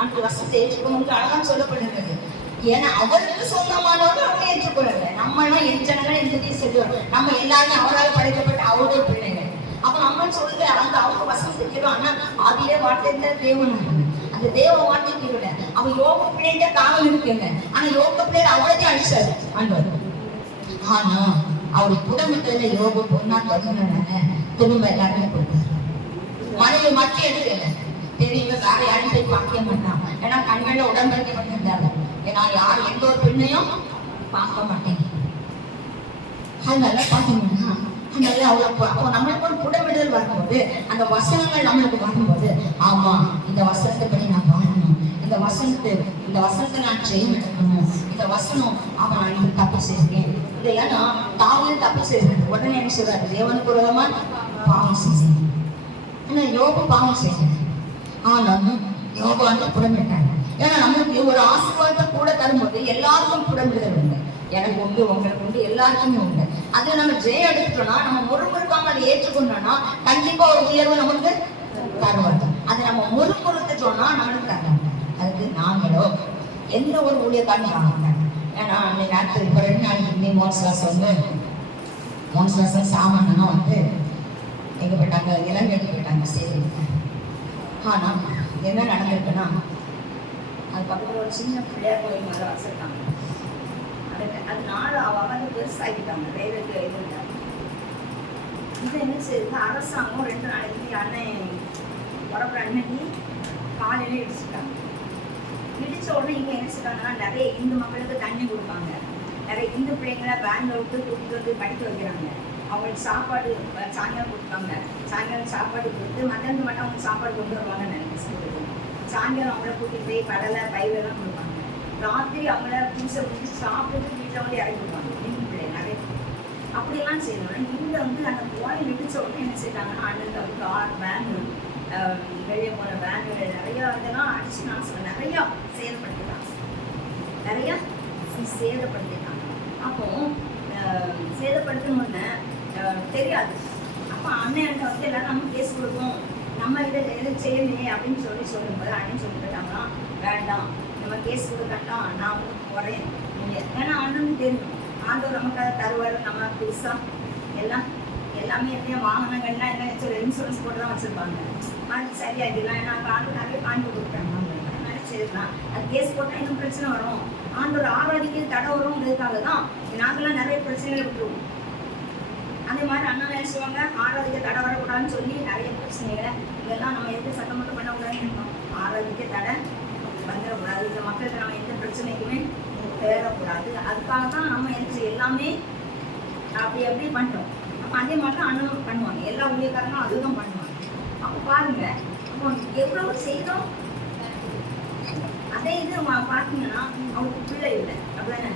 ஆண்டு வசத்தை ஏற்றுக்கணும்னு அழகாக சொல்லப்படுகிறது. ஏன்னா அவருக்கு சொந்தமானவர்கள் அவங்க ஏற்றுக்கொள்ளல. நம்மளாம் எஞ்சனங்கள் எந்த சொல்லுவோம். நம்ம எல்லாருமே அவரால் படைக்கப்பட்ட அவருடைய பிள்ளைகள். அப்ப நம்ம சொல்லுங்க அந்த அவங்க வசனத்தை கேட்கும். ஆனா அதிலே வார்த்தை தேவன், அந்த தேவ வார்த்தை கேட்கல. அவன் யோக பிள்ளைங்க காவல் இருக்குங்க. ஆனா யோக பிள்ளைகள் அவ்வளோத்தையும் அழிச்சாரு ஆண்டவர். ஆனா அவர் புடமிட்டதுல யோக பொண்ணா தொடங்கினாங்க. திரும்ப எல்லாருமே கொடுத்தாரு. மனைவி மட்டும் எடுக்கல. தெரியுங்க, வேற யாரும் போய் பார்க்க மாட்டான். ஏன்னா கண்களில் உடம்படிக்கப்பட்டிருந்தாங்க. ஏன்னா யார் எந்த ஒரு பெண்ணையும் பார்க்க மாட்டேங்க. அதனால பார்த்தீங்கன்னா அதனால அவ்வளோ அப்போ நம்மளுக்கு ஒரு புடமிடல் வரும்போது அந்த வசனங்கள் நம்மளுக்கு வரும்போது ஆமா இந்த வசனத்தைப்படி நான் வாழணும், இந்த வசனத்தை நான் ட்ரெயின் எடுக்கணும், இந்த வசனம் அவன் நான் இது தப்பு செய்கிறேன். இதை ஏன்னா தாவிலும் தப்பு செய்யறது உடனே என்ன சொல்றாரு? தேவனுக்கு விரோதமா பாவம் செய்யணும். ஏன்னா யோபு பாவம் செய்யணும். ஆனாலும் யோபு வந்து புடமிட்டாங்க. ஏன்னா நம்மளுக்கு ஒரு ஆசீர்வாதத்தை கூட தரும்போது எல்லாருக்கும் புடமிடுதல் உண்டு. எனக்கு உண்டு, உங்களுக்கு உண்டு, எல்லாருக்குமே உண்டு. அதை நம்ம ஜெயம் எடுத்துட்டோம்னா, நம்ம முறுமுறுக்காம அதை ஏற்றுக்கொண்டோம்னா கண்டிப்பா ஒரு உயர்வு நமக்கு தருவாங்க. அதை நம்ம முறுமுறுத்துட்டோம்னா நம்மளுக்கு தருவாங்க. அதுக்கு நாங்களோ எந்த ஒரு ஊழியக்காரும் வாங்க. ஏன்னா அன்னைக்கு நேரத்தில் இப்போ 2 நாளைக்கு முன்னே மோன்சாசன் சாமானும் வந்து எங்கே போயிட்டாங்க, இலங்கைக்கு போயிட்டாங்க. சரி, ஆனால் என்ன நடந்திருக்குன்னா, அது பக்கத்தில் ஒரு சின்ன பிள்ளையார் கோயில் மாதிரி வச்சுருக்காங்க. அது நாள் அவங்க பெருசாகிட்டாங்க. வேலைக்கு இது என்ன செய்யுது, அரசாங்கம் 2 நாளைக்கு அண்ணன் புறப்புற அன்னைக்கு காலையில இடிச்சுட்டாங்க. இடிச்ச உடனே இங்கே என்ன செய்றாங்கன்னா, நிறைய இந்து மக்களுக்கு தண்ணி கொடுப்பாங்க. நிறைய இந்து பிள்ளைங்களை வேன்ல விட்டு கூட்டிட்டு வந்து படிக்க வைக்கிறாங்க. அவங்களுக்கு சாப்பாடு சாயங்காலம் கொடுப்பாங்க. சாயங்காலம் சாப்பாடு கொடுத்து மத்தியானத்து மட்டும் அவங்களுக்கு சாப்பாடு கொண்டு வருவாங்க. நினைக்க ஸ்கூலுக்கு சாயங்காலம் அவங்கள கூட்டிட்டு போய் கடலை பயிரெல்லாம் கொடுப்பாங்க. ராத்திரி அவங்கள பூசை பிடிச்சி சாப்பிட்டு வீட்டில் வந்து இறக்கி கொடுப்பாங்க. இந்து பிள்ளை நிறைய அப்படியெல்லாம் செய்யணும். இங்கே வந்து அந்த கோயில் இடிச்ச உடனே என்ன செய்யறாங்கன்னா, அண்ணன் வந்து 6 வேன் வெளியே போன வேன்களை நிறைய இதெல்லாம் அடிச்சு நான் நிறையா சேதப்படுத்திட்டாங்க. நிறைய சேதப்படுத்திட்டாங்க. அப்போ சேதப்படுத்தணும்னு தெரியாது. அப்போ அண்ணன் வந்து எல்லாரும் நம்ம கேஸ் கொடுப்போம், நம்ம இதை எதுவும் செய்யலையே அப்படின்னு சொல்லும்போது அண்ணன் சொல்லிட்டாங்கன்னா, வேண்டாம் நம்ம கேஸ் கொடுக்கட்டாம், நான் வந்து போகிறேன். ஏன்னா அண்ணனுக்கு தெரியும் ஆண்டவர் நமக்கு அதை தருவார். நம்ம புதுசாக எல்லாமே எத்தனையோ வாகனங்கள்லாம் என்ன வச்சு இன்சூரன்ஸ் போட்டு தான் வச்சுருப்பாங்க. அது சரியாகிடலாம். ஏன்னா ஆண்டு நிறைய காண்பு கொடுக்குறாங்க. நினைச்சிருக்கலாம் அது கேஸ் போட்டால் இன்னும் பிரச்சனை வரும். ஆண்டோட ஆராதிக்க தடை வரும்ன்றதுக்காக தான் நாங்களாம் நிறைய பிரச்சனைகளை விட்டுருவோம். அதே மாதிரி அண்ணா நினைச்சுவாங்க, ஆராதிக்க தடை வரக்கூடாதுன்னு சொல்லி நிறைய பிரச்சனைகளை இதெல்லாம் நம்ம எது சட்டம் மட்டும் பண்ணக்கூடாதுன்னு இருக்கோம். ஆராதிக்க தடை வந்துடக்கூடாது. இந்த மக்களுக்கு நம்ம எந்த பிரச்சனைக்குமே தேடக்கூடாது. அதுக்காக தான் நம்ம எல்லாமே அப்படி பண்ணுறோம். அப்போ அதே மாதிரி தான் அண்ணனும் பண்ணுவாங்க. எல்லா ஊழியக்காரங்களும் அதுதான் பண்ணுவாங்க. அப்போ பாருங்க, அப்போ எவ்வளவு செய்தோம். அதே இது பார்த்தீங்கன்னா அவருக்கு பிள்ளை இல்லை அப்படின்னா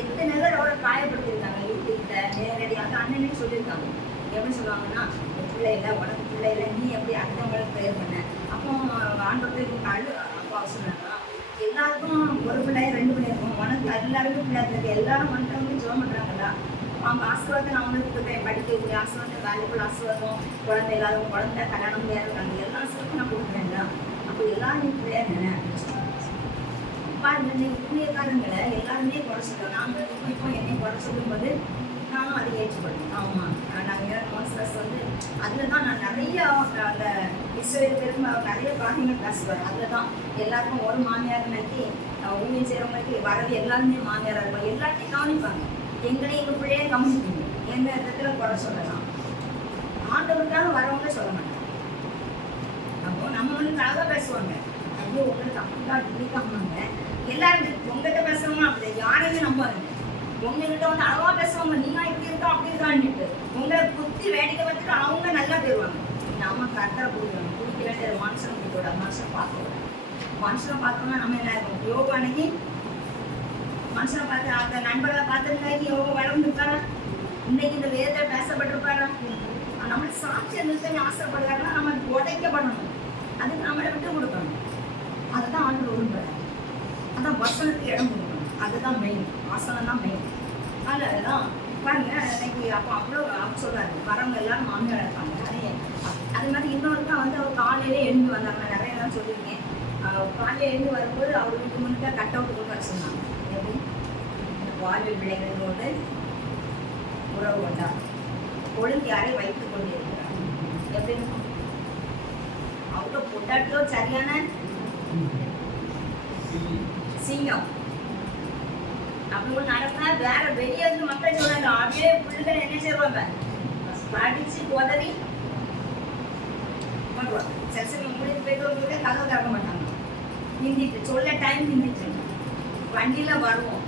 எத்தனை பேர் அவரை காயப்படுத்திருக்காங்க. யூடியூப்ல நேரடியாக அண்ணனே சொல்லியிருக்காங்க. எப்படி சொல்லுவாங்கன்னா, பிள்ளை இல்லை, உனக்கு பிள்ளை இல்லை, நீ எப்படி அடுத்தவங்களுக்கு ப்ரேயர் பண்ண. அப்போ ஆண்டவருக்கு அப்பா சொன்னாங்கன்னா, எல்லாருக்கும் ஒரு பிள்ளை 2 பிள்ளை இருக்கும், உனக்கு எல்லாருக்கும் பிள்ளை இருக்கு. எல்லாரும் மற்றவங்க ஜோம் பண்ணுறாங்களா, அவங்க ஆசீர்வாதம் நான் அவங்களுக்கு கொடுக்குறேன். படிக்கக்கூடிய ஆசீர்வாதம், வேலைக்குள்ள ஆசீர்வாதம், குழந்தை இல்லாதவங்க குழந்தை, கல்யாணம் வேறு இருக்காங்க, எல்லா ஆசீர்வாதம் நான் கொடுக்குறேன்ல. அப்போ எல்லாரும் நீ பிள்ளையா என்ன பாருங்க. இன்னைக்கு ஊழியக்காரங்களை எல்லாருமே குறை சொல்லுவோம். நாங்கள் இப்போ என்னை குறை சொல்லும்போது நானும் அதை ஏற்றுக்கொள்வேன். ஆமாம், நாங்கள் மோசஸ் வந்து அதில் தான் நான் நிறைய அந்த இஸ்ரேல் பேருக்கு நிறைய காரியங்கள் பேசுவார். அதில் தான் எல்லாருக்கும் ஒரு மாமியார் நினைக்கி ஊழியம் செய்கிறவங்களுக்கு வரது எல்லாருமே மாமியாராக இருப்பாங்க. எல்லாத்தையும் கவனிப்பாங்க. எங்களையும் எங்கள் பிள்ளையே கவனிப்பீங்க. எந்த இடத்துல குறை சொல்லலாம். ஆண்டவருக்காக வரவங்க சொல்ல மாட்டாங்க. அப்போ நம்ம வந்து அழகாக பேசுவாங்க. ஐயோ உங்களுக்கு அப்படிதான் இப்படிக்காமங்க. எல்லாருமே உங்ககிட்ட பேசுறவங்க அப்படி யாரையுமே நம்பாதுங்க. உங்ககிட்ட வந்து அழகா பேசுவாங்க, நீங்க இப்படி இருக்கா அப்படி இருக்கான்ட்டு உங்களை குத்தி வேடிக்கை வச்சுட்டு அவங்க நல்லா போயிடுவாங்க. நம்ம கரெக்டாக கொடுக்கணும். குடிக்க வேண்டிய மனுஷனை கொடுக்கூடாது, மனுஷனை பார்க்கக்கூடாது. மனுஷனை பார்த்தோம்னா நம்ம என்ன இருக்கும். யோகா அன்னைக்கு மனுஷனை பார்த்து அந்த நண்பர்களை பார்த்துருக்காங்க. யோகா வளர்ந்துருக்காரா, இன்னைக்கு இந்த வேதத்தை பேசப்பட்டிருப்பாரா, நம்மளை சாட்சியம் நிறுத்தன்னு ஆசைப்படுறாருன்னா நம்ம உடைக்கப்படணும். அதுக்கு நம்மளை விட்டு கொடுக்கணும். அதுதான் ஆண்டு விரும்புகிறேன். அதான் வசனத்துக்கு இடம் கொடுக்கணும். அதுதான் மெயின். வசனம் தான் மெயின். அதுதான் பாருங்க. இன்னைக்கு அப்போ அவ்வளோ அவர் சொல்றாரு, வரவங்க எல்லாரும் மாமியார் இருப்பாங்க. அது மாதிரி இன்னொருக்கா வந்து அவர் காலையிலே எழுந்து வந்தாங்க. நான் நிறைய தான் சொல்லியிருக்கேன். காலையில் எழுந்து வரும்போது அவர் வீட்டு முன்னுக்கு கட் அவுட் கொண்டு வர சொன்னாங்க. எப்படி வாழ்வில் பிள்ளைகளோடு உறவு கொண்டார், கொழுந்தியாரை வைத்துக் கொண்டிருக்கிறார். எப்படின்னு அவங்க பொட்டாட்டியோ சரியான சிங்கம் அப்படி நடந்தா வேற வெளியே இருந்து மக்கள் சொல்றாங்க. அப்படியே பிள்ளைகள் என்ன செய்வாங்க, அடிச்சு உதறி பண்ணுவாங்க. சரி முடித்து போயிட்டு கதவை திறக்க மாட்டாங்க. நிந்திட்டு சொல்ல டைம் நிந்திட்டு வண்டியில வருவோம்.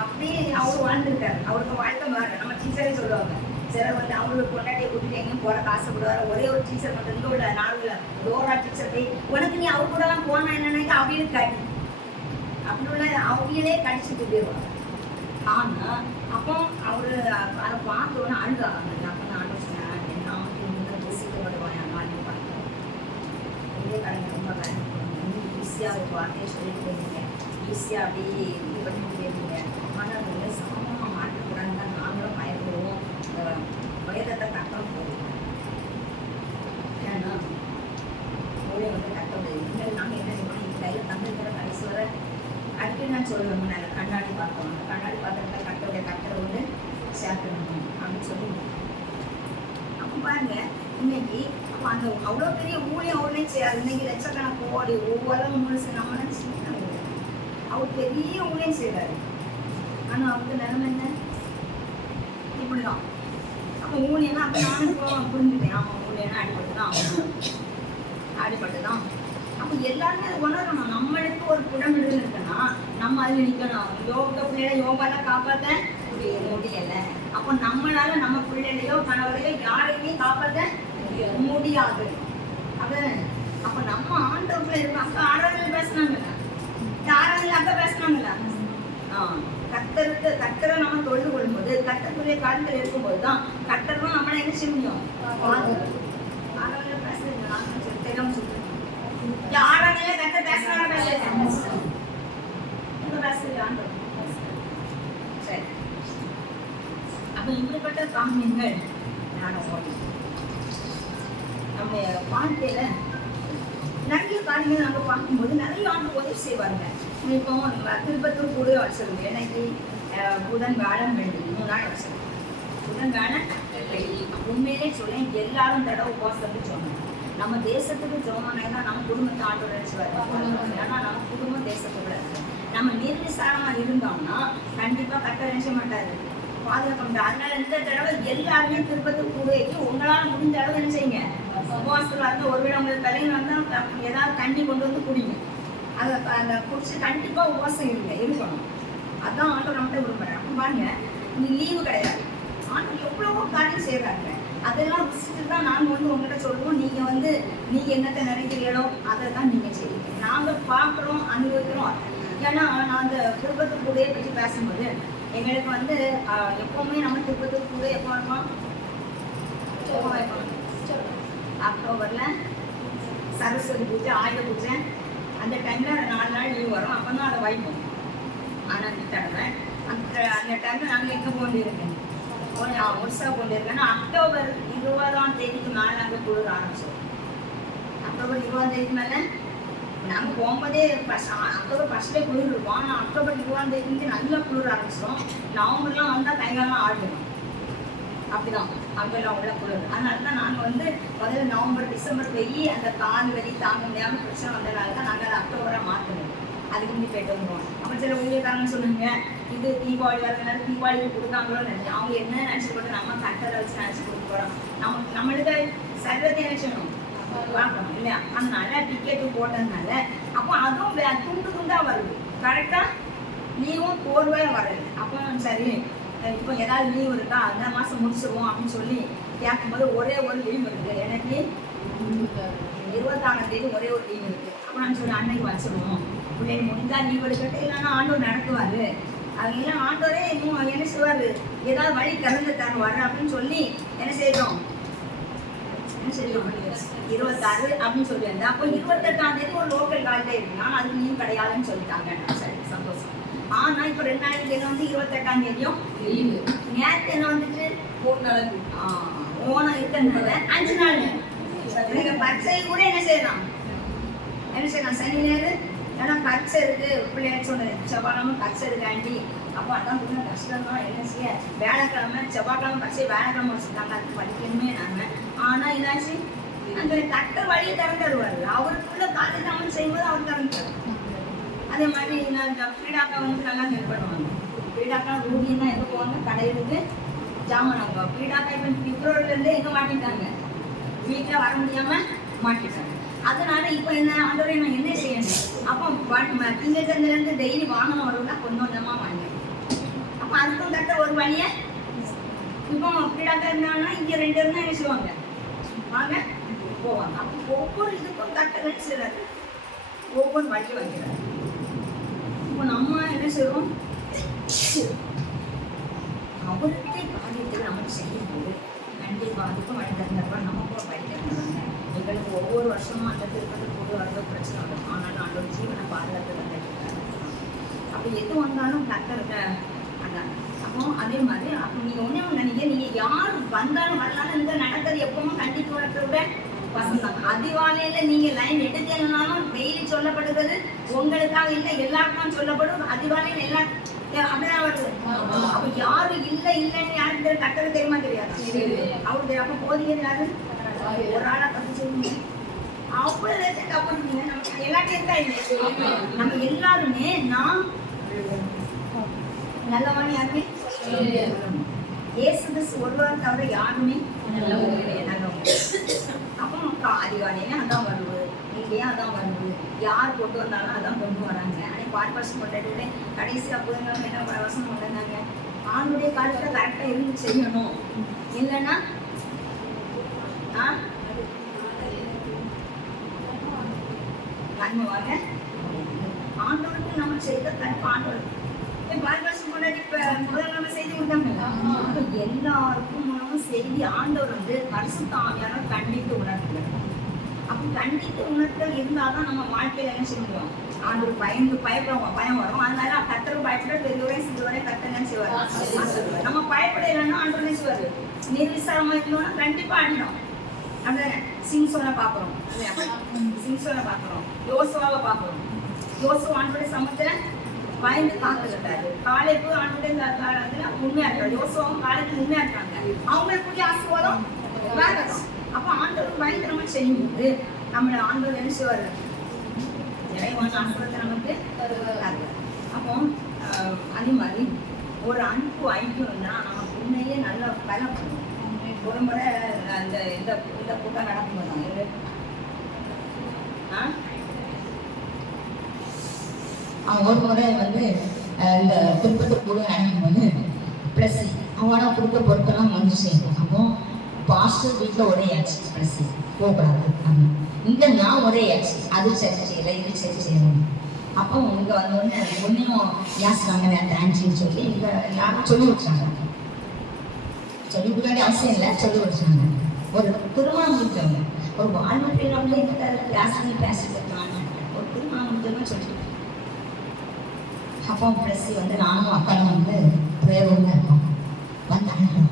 அப்படி அவர் வாழ்ந்துருக்காரு. அவருக்கு வாழ்க்கை மாறு. நம்ம டீச்சரே சொல்லுவாங்க, சிலர் வந்து அவங்களுக்கு கொண்டாட்டியை கூட்டிட்டு எங்கேயும் போற ஆசைப்படுவார். ஒரே ஒரு டீச்சர் மட்டும் இங்கே உள்ள 4 டோரா டீச்சர் போய் உனக்கு நீ அவர் கூட எல்லாம் போனா என்னன்னா அவங்களுக்கு கடி அப்படி உள்ள அவங்களே கடிச்சுட்டு போயிடுவாங்க. ஆனா அப்போ அவரு அதை பார்த்தோன்னா அழுதாங்க. அப்போ நான் ஆலோசனை என்ன ரசிக்கப்படுவாங்க. அம்மாலையும் பார்க்கிறோம். இதே கடந்த ரொம்ப ஈஸியாக ஒரு வார்த்தையை சொல்லிட்டு போயிருக்கேன். ஈஸியாக அப்படியே இது பண்ணி போயிருந்தீங்க. ஆனால் அது சாதமாக மாற்றக்கூடாதுன்னு தான் நாங்களும் பயப்படுவோம். வேதத்தை தக்கம் போடுவோம். ஏன்னா மூளை வந்து தக்க முடியாது. நீங்கள் நாங்கள் என்ன செய்வோம், எங்கள் கையில் தந்திருக்கிற கடைசி வர அடிக்கடி நான் சொல்லுவேன், நாங்கள் கண்ணாடி பார்த்தோம், அந்த கண்ணாடி பாத்திரத்தில் கட்டரை வந்து சேர்க்கணும் அப்படின்னு சொல்லி. அப்போ பாருங்க இன்னைக்கு அப்போ அந்த அவ்வளோ பெரிய ஊழியம் அவனே செய்யாது. இன்னைக்கு லட்சக்கணக்கு கோடி ஒவ்வொரு முழுசு நம்ம நினச்சிங்கன்னா அவர் பெரிய ஊழியம் செய்கிறாரு. ஆனால் அவருக்கு நிலைமை என்ன இப்படிதான். அப்போ ஊழியன்னா அப்போ நானும் புரிஞ்சுட்டேன். ஆமாம் ஊழியன்னா அடிபட்டு தான். அப்போ எல்லாருமே அதை உணரணும். நம்மளுக்கு ஒரு புடமிடுதல் இருக்குன்னா நம்ம அதில் நிற்கணும். பிள்ளைகளை யோகாலாம் காப்பாற்ற முடியல. அப்போ நம்மளால நம்ம பிள்ளைகளையோ கணவரையோ யாரையுமே காப்பாற்ற முடியாது. அப்படிதானே? அப்போ நம்ம ஆண்டவர்களை இருக்கும். அக்கா ஆராதனை பேசினாங்களா? ஆராதனை அக்கா பேசினாங்களா? கர்த்தரை நம்ம தொழுது கொள்ளும்போது கர்த்தருடைய காலத்தில் இருக்கும்போது தான் கர்த்தரும் நம்மளை என்ன செய்ய முடியும். ஆராதனை பேசுறது தெரியாம சொல்றேன். ஆராதனையில கர்த்தர் பேசுறாங்க பேசுறது. சரி, அப்ப இப்படிப்பட்ட காமியங்கள் நம்ம வாழ்க்கையில நிறைய காரியங்கள் நம்ம பார்க்கும்போது நிறைய ஆண்டு உதவி செய்வாங்க. இப்போ திருப்பத்தூர் கூட வச்சிருங்க. எனக்கு புதன் வியாழன் வெள்ளி 3 நாள் வச்சிருக்கேன். புதன் வியாழன் வெள்ளி உண்மையிலே சொல்லேன், எல்லாரும் தடவை உபவாசத்துக்கு சொன்னோம். நம்ம தேசத்துக்கு ஜோமானே தான் நம்ம குடும்பத்தை ஆண்டு நினைச்சுவாரு. ஏன்னா நம்ம குடும்பம் தேசத்துக்குள்ள இருக்கு. நம்ம நிர்விசாரமா இருந்தோம்னா கண்டிப்பா கர்த்தர் நினைச்ச மாட்டாரு, பாதுகாக்க முடியாது. அதனால இந்த தடவை எல்லாருமே திருப்பத்தூர் கூட உங்களால முடிஞ்ச அளவு என்ன செய்யுங்க. உபவாசத்துல இருந்து ஒருவேளை உங்களுக்கு தலையில் வந்தா ஏதாவது தண்ணி கொண்டு வந்து குடிங்க. அதை குடிச்சு கண்டிப்பா உபவாசம் இருக்கணும். அதான் ஆண்டவர் நம்மகிட்ட விரும்புறேன். அப்போ பாருங்க, நீ லீவு கிடையாது. ஆண்டவர் எவ்வளவோ காரியம் செய்யறாங்க. அதெல்லாம் ருசிச்சுட்டு தான் நாங்கள் வந்து உங்கள்கிட்ட சொல்லுவோம். நீங்கள் என்னத்தை நினைக்கிறீங்களோ அதை தான் நீங்கள் செய்வீங்க. நாங்கள் பார்க்குறோம், அனுபவிக்கிறோம். ஏன்னா நான் அந்த திருப்பத்தூர் கூடையை பற்றி பேசும்போது எங்களுக்கு வந்து எப்போவுமே நம்ம திருப்பத்தூர் கூட எப்போ இருக்கோம், அக்டோபரில் சரஸ்வதி பூஜை, ஆயுத பூஜை, அந்த டைமில் 4 நாள் லீவ் வரும். அப்போ தான் அதை வைப்போம். ஆனால் இந்த தடவை அந்த டைமில் நாங்கள் எங்கே போண்டிருக்கேன், ஒருசா போண்டிருக்கேன்னா அக்டோபர் 20ஆம் தேதிக்கு மேலே நாங்கள் குளிர் ஆரம்பிச்சோம். அக்டோபர் 20ஆம் தேதிக்கு மேலே நாங்கள் போகும்போதே அக்டோபர் ஃபர்ஸ்ட்லேயே குளிர் இருக்கும். ஆனால் அக்டோபர் 20ஆம் தேதிக்கு நல்லா குளிர் ஆரம்பிச்சிடும். நவம்பர்லாம் வந்தால் கைகாலெலாம் ஆடிடும். அப்படிதான் அங்கெல்லாம் உள்ள குளிர். அதனால தான் நாங்கள் வந்து முதல்ல நவம்பர் டிசம்பர் வெயி அந்த கால் வலி தாங்க முடியாமல் பிரச்சனை வந்ததுனால தான் நாங்கள் அதை அக்டோபராக மாற்றணும். அதுக்கு முன்னாடி போயிட்டு வந்துடுவோம். அப்போ சில ஊழியக்காரங்க சொன்னாங்க, இது தீபாவளி வரதுனால தீபாவளிக்கு கொடுக்காங்களோ நினைச்சோம். அவங்க என்ன நினச்சி போட்டு நம்ம கட்டரை வச்சு நினச்சி கொடுக்க போகிறோம். நம்மளுக்கு சர்வத்தை நினைச்சணும் பார்க்கணும் இல்லையா? அதனால டிக்கெட்டு போட்டதுனால அப்போ அதுவும் துண்டு துண்டாக வருது. கரெக்டாக லீவும் கோர்வையாக வரல. அப்போ சரி இப்போ ஏதாவது லீவ் இருக்கா, அந்த மாதம் முடிச்சிருவோம் அப்படின்னு சொல்லி கேட்கும்போது ஒரே ஒரு லீவ் இருக்குது. எனக்கு 26ஆம் தேதி ஒரே ஒரு லீவ் இருக்குது. அப்போ நான் சொல்லி அன்னைக்கு வச்சிருவோம். பிள்ளைங்க முடிஞ்சால் லீவ் எடுக்கட்டு, இல்லைன்னா ஆண்டவர் நடத்துவார். அது இல்லை ஆண்டவரே இன்னும் என்ன செய்வார், ஏதாவது வழி திறந்து தருவார் அப்படின்னு சொல்லி என்ன செய்யறோம் 26 அப்படின்னு சொல்லியிருந்தேன். அப்போ 28ஆம் தேதி ஒரு லோக்கல் ஹாலிடே இருக்குன்னா அதுக்கு லீவ் கிடையாதுன்னு சொல்லிட்டாங்க. சரி, சந்தோஷம். ஆனால் இப்போ 2000 என்ன வந்து 28ஆம் தேதியும் லீவு. நேற்று என்ன வந்துட்டு 3 நாள் ஓனம் இருக்கிறதுனால 5 நாள் நீங்கள் பரிசை கூட என்ன செய்யலாம் சனி நேரு. ஏன்னா பரிசை இருக்குது, பிள்ளைங்க சொன்னது செவ்வாய்க்கிழமை பரிசை இருக்காண்டி. அப்போ அதான் கொஞ்சம் கஷ்டம் தான். என்ன செய்ய, வியாழக்கிழமை செவ்வாய்க்கிழமை பரிசை வியாழக்கிழமை வச்சுருக்காங்க, அதுக்கு படிக்கணுமே நாங்கள். ஆனால் என்னாச்சு, அந்த கர்த்தர் வழியை திறந்து தருவார். அவருக்குள்ள காலை தமிழ் செய்யும்போது அவர் திறந்து தருவார். அதே மாதிரி நான் பீடாக்கா வந்து நல்லா ஹெல்ப் பண்ணுவாங்க. பீடாக்கா ரூபின்னா எங்கே போவாங்க, கடையிலுக்கு ஜாமான் வாங்க. பீடாக்கா இப்போ பிப்ரவரிலேருந்தே எங்கே மாட்டிட்டாங்க, வீட்டில் வர முடியாமல் மாட்டிட்டாங்க. அதனால இப்போ என்ன ஆண்டவரே நான் என்ன செய்யணும். அப்போ திங்கக்கிழமையிலேருந்து டெய்லி வாங்கணும் வரும்னா கொஞ்சம் கொஞ்சமாக வாங்க. அப்போ அதுக்கும் கட்ட ஒரு வழியை இப்போ பீடாக்கா இருந்தாங்கன்னா இங்கே 2 இருந்தால் என்ன செய்வாங்க, வாங்க போவாங்க. அப்போ ஒவ்வொரு இதுக்கும் கட்ட என்ன செய்யறாரு, ஒவ்வொரு வழி வைக்கிறாரு. இப்போ நம்ம என்ன செய்வோம், அவருக்கு காரியத்தை நம்ம செய்யும்போது கண்டிப்பாக அதுக்கும் வழித்தரப்ப நம்ம கூட படிக்கிறாங்க. எங்களுக்கு ஒவ்வொரு வருஷமும் அந்த திருப்பதி பொது வரது பிரச்சனை வரும். ஆனாலும் ஆண்டோட ஜீவனை பாதுகாத்து வந்துட்டு அப்படி எது வந்தாலும் கத்துறத அதான். அப்போ அதே மாதிரி அப்போ நீங்க ஒண்ணு நீங்க யார் வந்தாலும் வரலாலும் இந்த நடக்கிறது எப்பவும் கண்டித்து வளர்த்த விட வசந்தான். அதிகாலையில நீங்க லைன் எடுக்கலனாலும் டெய்லி சொல்லப்படுகிறது உங்களுக்காக இல்லை எல்லாருக்கும் சொல்லப்படும். அதிகாலையில எல்லாம் அப்படிதான் வருது. அப்ப யாரு இல்லைன்னு யாருக்கு கட்டது தெரியுமா தெரியாது அவருக்கு. அப்ப போதியது யாரு? ஒரு ஆளா தப்பு செய்யுங்க. அவ்வளவு தப்பு இருக்கீங்க. நம்ம எல்லாத்தையும் இருக்கா இல்லை? நம்ம எல்லாருமே நான் நல்லவன் யாருமே இயேசு கிறிஸ்து ஒருவர் தவிர யாருமே நல்லவங்க. அப்போ அதிகாலையில அதான் வருது, இங்கேயும் அதான் வருது, யார் கொண்டு வந்தாலும் அதான் கொண்டு வராங்க. அன்னைக்கு பாட்பாஸ் கொண்டாடிட்டு கடைசியா புதன்கிழமை என்ன வசனம் கொண்டாங்க, ஆணுடைய காலத்துல கரெக்டா இருந்து செய்யணும், இல்லைன்னா நன்மைவாக ஆண்டவருக்கு நம்ம செய்த தனக்கு ஆண்டவர் பாட்பாஸ் கொண்டாடி இப்ப புதன்கிழமை செய்தி கொடுத்தாங்க. எல்லாருக்கும் மூலமும் செய்தி ஆண்டவர் வந்து பரிசுத்த ஆவியானவர் கண்டித்து உணர்த்துகிறார். அப்போ கண்டித்து உணர்த்தல் இருந்தால்தான் நம்ம வாழ்க்கையில என்ன செய்ய முடியும்? ஆண்டவர் பயப்படுவோம், பயம் வரும். அதனால கர்த்தர் பயப்பட பெரியவரே சிறுவரே கர்த்தர் என்ன செய்வார்? நம்ம பயப்படலைன்னா ஆண்டவர் என்ன செய்வாரு? நிர்விசாரமா இருந்தோம்னா கண்டிப்பா ஆடினோம். அப்படிதானே? சிம்சோனை பாக்குறோம், சிம்சோனை பாக்குறோம், யோசுவாவை பாக்குறோம். யோசுவா ஆண்டவருடைய சமத்துல பயந்து காத்துக்கிட்டாரு. காலைக்கு ஆண்டவருடைய உண்மையா இருக்காரு. யோசுவாவும் காலைக்கு உண்மையா இருக்காங்க. அவங்களுக்கு ஆசீர்வாதம் வேறதான். அப்ப ஆண்டவர் பயந்து நம்ம செய்யும்போது நம்மள ஆண்டவர் என்ன செய்வாரு? நிறைவான ஆசீர்வாதத்தை நமக்கு தருவாரு. அப்போ அதே மாதிரி ஒரு அன்பு ஐக்கியம்னா நம்ம உண்மையே நல்லா பலம் பண்ணுவோம். ஒரு முறை அந்த இந்த கூட்டம் நடக்கும்போது ஒரு முறை வந்து இந்த திருப்பதி கூட நடக்கும்போது ப்ளஸ் அவனா கொடுத்த பொருட்கள்லாம் வந்து செய்யணும். அப்போ பாஸ்டர் வீட்டில் ஒரே ஆச்சு, ப்ளஸ் போகக்கூடாது அப்படின்னு. இங்கே நான் ஒரே ஆச்சு, அது சரி செய்யலை, இது சரி செய்யணும். அப்போ இங்கே வந்தோடனே ஒன்றையும் யாசினாங்க வேறு ஆன்ச்சின்னு சொல்லி இங்கே யாரும் சொல்லி வச்சாங்க. சொல்லி கொடுக்க வேண்டிய அவசியம் இல்லை, சொல்லி வச்சாங்க. ஒரு திருமணம் முடிச்சவங்க ஒரு வாழ்நாட்டில் வந்து எங்கிட்ட யாசினி பேசிட்டு இருக்காங்க. ஒரு திருமணம் முடிஞ்சவங்க சொல்லி அப்பா ப்ளஸ் வந்து நானும் அக்காவும் வந்து ப்ரேயர் ரூமில் இருக்கோம். வந்து அண்ணன்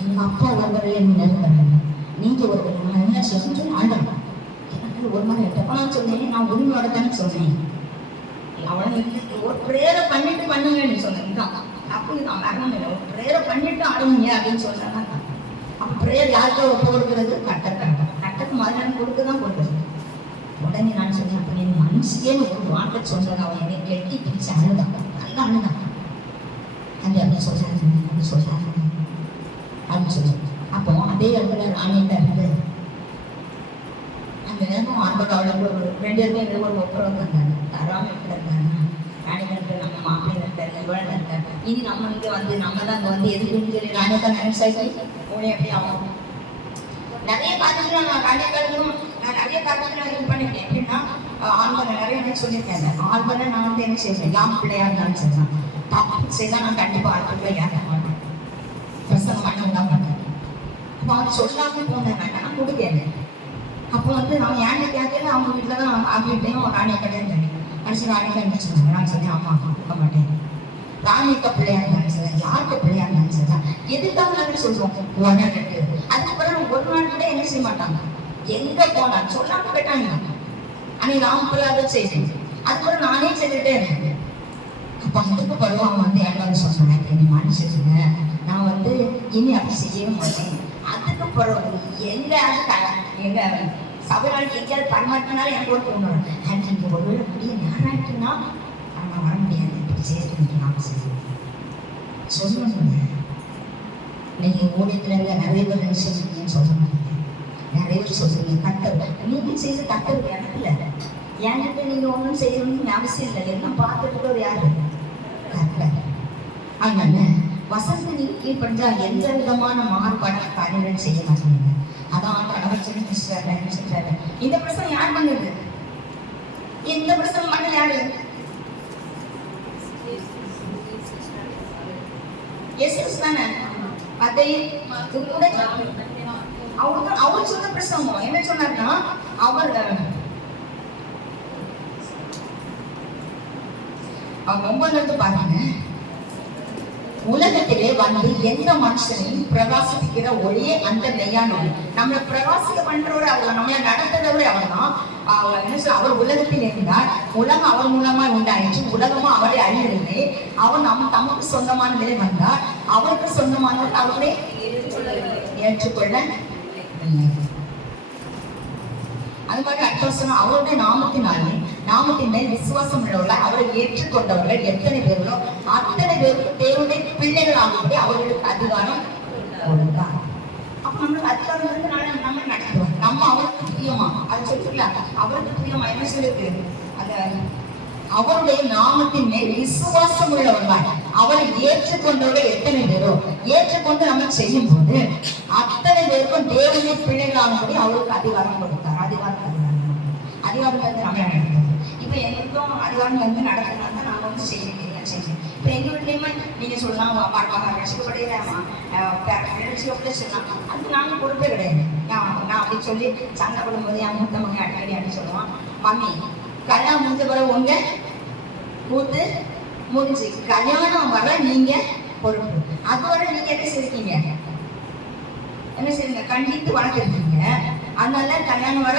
எங்கள் அப்பா ஒருவரை நெருங்குறாங்க, நீங்கள் ஒரு நான் என்ன சொல்லி ஆண்டேன். எனக்கு ஒரு மாதிரி எப்போ நான் சொன்னேன், நான் உரிமையோட தானே சொன்னேன். அவனை ஒரு ப்ரேயரை பண்ணிட்டு பண்ணுங்கன்னு சொன்னேன் தான். அப்படி நான் வரணும் இல்லை, ஒரு ப்ரேயரை பண்ணிட்டு ஆடுவீங்க அப்படின்னு சொன்னாங்க. அப்போ ப்ரேயர் யாருக்கோ ஒப்பு கொடுக்குறது? கட்டக்கு மாதிரி கொடுக்க தான் கொடுக்குறது. உடனே நான் சொன்னேன், அப்போ என் மனசுக்கேன்னு ஒரு வார்த்தை சொன்னது. அவன் என்னை கெட்டி பிடிச்சி அழுதான், நல்லா அழுதான். அது அப்படி சொல்றாரு, அப்படி சொல்றாரு அப்படின்னு சொல்லி. அப்போ அதே இடத்துல ராணியிட்ட இருந்து அந்த நேரம் ஆண்டோட ஒரு 2 பேருமே எங்களுக்கு ஒரு ஒப்புரவு இருந்தாங்க. தராமல் எப்படி இருந்தாங்கன்னா ராணிகன்ட்டு நம்ம மாப்பிள்ளை இருக்காரு, இவ்வளவு இருக்காரு, இனி நம்ம இங்கே வந்து நம்ம தான் இங்கே வந்து எதுக்குன்னு சொல்லி ராணியக்கா நினைச்சாச்சு உடனே எப்படி ஆகும். நிறைய காரணத்துல நான் ராணியக்காரங்களும் நான் நிறைய காரணத்துல இது பண்ணிருக்கேன். எப்படின்னா ஆண்களை நிறைய என்ன சொல்லியிருக்கேன், ஆண்களை நான் வந்து என்ன செய்வேன், யாம் பிள்ளையா இருந்தாலும் செய்வேன், தப்பு செய்தால் நான் கண்டிப்பாக ஆட்களை யார மாட்டேன், பிரசங்கம் பண்ண தான் பண்ணேன். அப்போ அவன் சொல்லாமல் போனேன், நான் கொடுக்கேன். அப்போ வந்து நான் ஏன்னு கேட்கல, அவங்க வீட்டில் தான் அவங்க வீட்டையும் ராணியை கடையான்னு சொல்லி கடைசி ராணிக்கா என்ன சொன்னாங்க. நான் சொன்னேன், ஆமா கொடுக்க மாட்டேன். ராணிக்க பிள்ளையா இருந்தாலும் சரி, யாருக்கு பிள்ளையா இருந்தாலும் சரி, எதுக்காக நாங்கள் சொல்றோம் உடனே கட்டு. அதுக்கப்புறம் ஒரு நாள் கூட என்ன செய்ய மாட்டாங்க, எங்க போனா சொல்லாம கேட்டாங்க. அன்னைக்கு நான் பிள்ளாத செய்தேன், அதுக்கப்புறம் நானே செய்துட்டே இருந்தேன். அப்போ அதுக்கு பருவம் அவன் வந்து எல்லாரும் சொன்னாங்க, என்னை மன்னிச்சிருங்க, நான் வந்து இனி அப்படி செய்யவே மாட்டேன். அதுக்கு பருவம் எங்க சபைநாளுக்கு எங்கேயாவது பரமாட்டினாலும் எனக்கு ஒரு தோணும், நீங்கள் ஒருவேளை முடிய நேராட்டுனா நான் வர முடியாது, இப்படி செய்யறது நான் சொல்லணுங்க. இன்னைக்கு ஊழியத்தில் நிறைய பேர் என்ன செஞ்சீங்கன்னு சொல்ல மாட்டேங்க. நிறைய பேர் சொல்றீங்க கட்டர், நீங்கள் செய்த கட்டர் எனக்கு இல்லை, என்கிட்ட நீங்கள் ஒன்றும் செய்யணும்னு அவசியம் இல்லை, எல்லாம் பார்த்துட்டு ஒரு யாரு கட்டர். அதனால வசந்த நீர் கீழ்படிஞ்சா எந்த விதமான மாறுபாடான காரியங்கள் செய்ய மாட்டேங்க. அதான் கடவுள் சொல்றாரு. இந்த பிரசனம் யார் பண்ணுது? இந்த பிரசனம் பண்ணல யாரு? இயேசு தானே. அதை அவர் சொன்ன பிரசனம் என்ன சொன்னார்னா, அவர் 9 பாருங்க. உலகத்திலே வந்து எந்த மனுஷனையும் பிரகாசிக்கிற ஒரே அந்த மெய்யான ஒளி. நம்மளை பிரகாசிக்க பண்றவர் அவர், நம்மளை நடத்துறவர் அவர் தான். என்ன சொல்ல, அவர் உலகத்தில் இருந்தார், உலகம் அவர் மூலமா உண்டாயிற்று, உலகமும் அவரை அறியவில்லை. அவர் தமக்கு சொந்தமானதிலே வந்தார், அவருக்கு சொந்தமானவர் அவரை ஏற்றுக்கொள்ளவில்லை. அது மாதிரி அடுத்த அவருடைய நாமத்தின் மேல் விசுவாசம் உள்ளவர்கள், அவரை ஏற்றுக்கொண்டவர்கள் எத்தனை பேர்களோ அத்தனை பேருக்கு தேவனுடைய பிள்ளைகள் ஆகும்படி அவர்களுக்கு அதிகாரம் கொடுத்தார். அப்ப நம்மளுக்கு அதிகாரம் இருந்து நம்ம நடத்துவோம். நம்ம அவருக்கு பிரியமா அது சொல்லிக்கலாம். அவருக்கு பிரியமா என்ன சொல்லுது? அந்த அவருடைய நாமத்தின் மேல் விசுவாசம் உள்ளவர்கள், அவரை ஏற்றுக்கொண்டவர்கள் எத்தனை பேரோ ஏற்றுக்கொண்டு நம்ம செய்யும் போது அத்தனை பேருக்கும் தேவனுடைய பிள்ளைகள் ஆகும்படி அவருக்கு அதிகாரம் கொடுத்தார். அதிகாரம் வந்து நம்ம நடத்துவோம். இப்ப எங்களுக்கும் அதிகாரம் வந்து நடத்தினா நாங்க வந்து செய்யணும். இப்ப எங்க வீட்லயுமே நீங்க சொல்லலாம், ரசிக்கப்படையிலாமா சொல்லலாம், அது நாங்க பொறுப்பே கிடையாது. நான் அப்படி சொல்லி சண்டை போடும்போது என் மூத்த மகன் அடிக்கடி அப்படி சொல்லுவான், மம்மி கல்யாணம் முடிஞ்ச பிறகு உங்க மூத்து முடிஞ்சு கல்யாணம் வர நீங்க பொறுப்பு. அது வர நீங்க என்ன செய்றீங்க? என்ன செய்றீங்க? கண்டித்து வளர்த்துருக்கீங்க. அதனால கல்யாணம் வர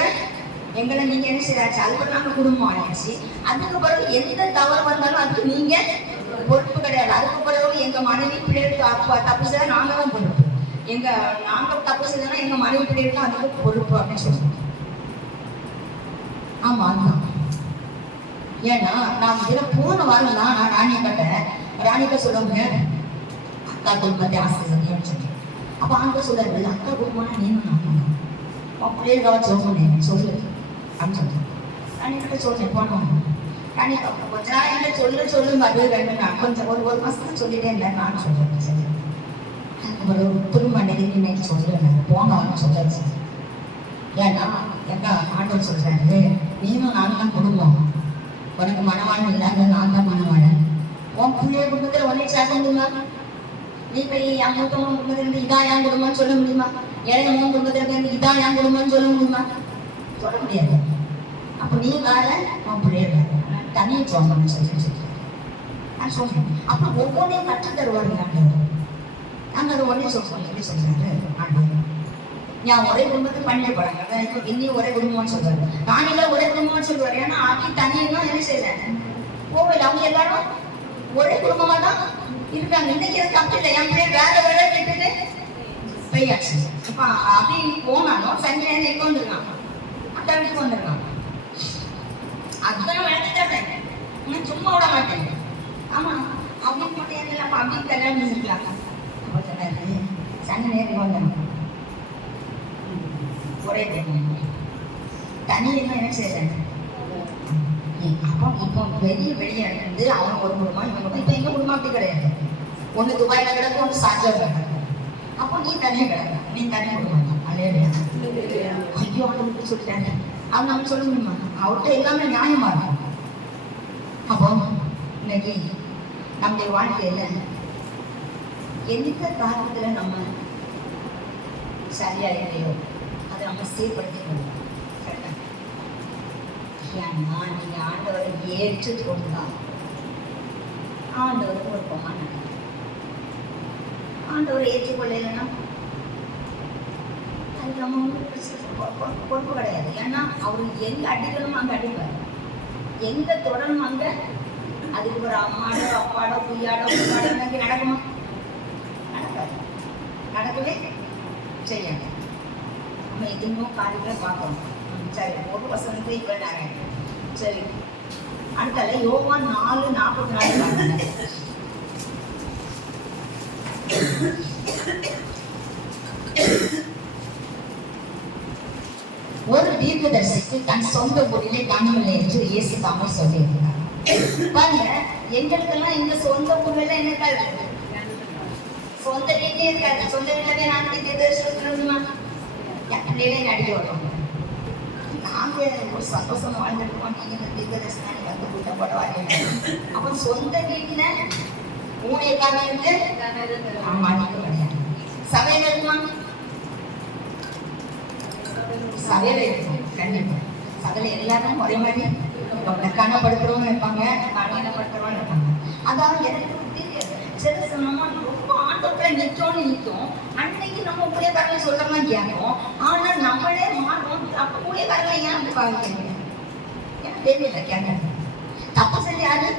எங்களை நீங்க என்ன செய்யாச்சு, அதுக்கு நாங்க குடும்பம் ஆயிடுச்சு. அதுக்கு பிறகு எந்த தவறு வந்தாலும் அதுக்கு நீங்க பொறுப்பு கிடையாது. அதுக்கு பிறகு எங்க மனைவி பிள்ளைகளுக்கு தப்பு செய்ய நாங்க தான் பொறுப்பு. நாங்க தப்பு செய்யறோம்னா எங்க மனைவி பிள்ளைகளுக்கு அதுக்கு பொறுப்பு அப்படின்னு சொல்லுவோம். ஆமா, அதுதான். ஏன்னா நான் போன வாரம் தான் நான் ராணிகிட்ட சொல்லுங்க, அக்கா குடும்பத்தை ஆசிரியர் சொன்னேன். அப்ப அங்க சொல்லுறது, அக்கா குடும்பம்னா நீனும் நான் பிள்ளைகளுக்காக சொல்லுங்க சொல்லு அப்படின்னு சொல்றேன். ராணிகிட்ட சொல்றேன் போனோம். ராணி கொஞ்ச நாள் என்கிட்ட சொல்லுங்க அது 2 நாள் கொஞ்சம் ஒரு மாசத்துக்கு சொல்லிட்டே இருந்தேன். நான் சொல்றேன் சரி. ஒரு திரும்ப நெருங்கி சொல்றேன் போனவன்னு சொல்றது. ஏன்னா எங்க ஆண்டவர் சொல்றாரு, நீனும் நானும் தான் குடும்பம், உனக்கு மனவாளன் இல்லாத நான் தான் மனவாளன். உன் பிள்ளைய குடும்பத்துல உன்னை சேர்க்க முடியுமா? நீ போய் என் மூத்தவன் குடும்பத்துல இருந்து இதான் என் குடும்பம்னு சொல்ல முடியுமா? இளைய மூணு குடும்பத்துல இருந்து இதான் என் குடும்பம்னு சொல்ல முடியுமா? சொல்ல முடியாது. அப்ப நீ வேற உன் பிள்ளைய வேற தனியை சொல்லணும்னு சொல்லி நான் சொல்றேன். அப்ப ஒவ்வொன்றையும் கற்று தருவாருங்க ஆண்டவர். நாங்க அதை உடனே சொல்றோம். எப்படி சொல்றாரு ஆண்டவர்? நான் ஒரே குடும்பத்துக்கு பண்ணி போறாங்க, இப்போ இன்னும் ஒரே குடும்பம்னு சொல்றாரு. நானில ஒரே குடும்பம்னு சொல்லுவாரு. ஏன்னா அப்படி தனியா என்ன செய்யறேன் கோவில் அவங்க எல்லாரும் ஒரே குடும்பமா தான் இருக்காங்க. இன்னைக்கு எனக்கு அப்படி இல்லை. என் பிள்ளை வேற வேலை கேட்டுட்டு போயாச்சு. இப்ப அப்படி போனாலும் சனி நேரம் எங்க வந்துருக்கான், அக்கா வீட்டுக்கு வந்துருக்கான். அதுதான் வேலைக்கு நான் சும்மா விட மாட்டேன். ஆமா அப்படின்னு மட்டும் இல்லாம அப்படி கல்யாணம் பண்ணிருக்கலாம். அப்ப சொன்னாரு சனி நேரம் வந்தாங்க ஒரே தனியாக என்ன செய்யறாங்க. அப்போ இப்போ வெளியே இருந்து அவங்க ஒரு குடும்பம் இவங்க இப்போ எங்க குடும்பம் அப்படி கிடையாது. ஒன்று துபாயில கிடக்கும், ஒன்று சார்ஜாவில் கிடக்கும். அப்போ நீ தனியாக கிடக்க, நீ தனி குடும்பம் அலையா. ஐயோ அவனுக்கு சொல்லிட்டாங்க, அவங்க நம்ம சொல்ல முடியுமா? அவர்கிட்ட எல்லாமே நியாயமா இருக்கும். அப்போ இன்னைக்கு நம்முடைய வாழ்க்கையில எந்த காரணத்துல நம்ம சரியா இல்லையோ அதை நம்ம சீர்படுத்திக்கணும். ஏன்னா நீங்க ஆண்டவரை ஏற்றுக்கொண்டா ஆண்டவருக்கு ஒரு பொம்மான ஆண்டவரை ஏற்றுக்கொள்ளலைன்னா அது நம்ம பொறுப்பு கிடையாது. ஏன்னா அவரு எங்க அடிக்கணும் அங்க அடிப்பார், எங்க தொடரும் அங்க. அதுக்கு ஒரு அம்மாடோ அப்பாடோ புய்யாடோ புய்யாடோ நடக்குமா? நடக்காது, நடக்கவே செய்யாது. நம்ம எதுவும் காரியங்களை பார்க்கணும். சரி, ஒரு வசனத்தை இப்போ நாங்கள் சரி அடுத்தால யோவான் 4:44 ஒரு தீர்க்கதரிசிக்கு தன் சொந்த ஊரிலே கனவில்லை என்று இயேசு தாமே சொல்லியிருக்கிறார். பாருங்க, எங்களுக்கெல்லாம் இந்த சொந்த ஊர்ல என்ன இருக்காது, சொந்த வீட்லயே இருக்காது. சொந்த வீட்டுல நான் தீர்க்கதரிசனமா என் பிள்ளைகளே நடிக்க வருவாங்க. நாங்க ஒரு சந்தோஷமா வாழ்ந்துருக்கோம். நீங்க இந்த தீர்க்கதரிசனம் வந்து கூட்டம் போட வாங்க. அப்ப சொந்த வீட்டுல ஊழியக்காரங்க இருந்து மதிக்க கிடையாது. சபையில இருக்குமா? சபையில இருக்கும். கண்டிப்பா சபையில எல்லாரும் ஒரே மாதிரி இருப்பாங்க, கனப்படுத்துறவங்க இருப்பாங்க, கனப்படுத்துறவங்க இருப்பாங்க. அதான் எனக்கு தெரியாது. சில சமயமா ரொம்ப ஆட்டோக்குள்ள நிற்கும். அன்னைக்கு நம்ம ஊழியக்காரங்க சொல்றதெல்லாம் கேட்கும். ஆனா நம்மளே மாறோம். அப்ப ஊழியக்காரங்க ஏன் அப்படி பாக்குறீங்க? எனக்கு தெரியல கேட்க. தப்பு செஞ்சாரு.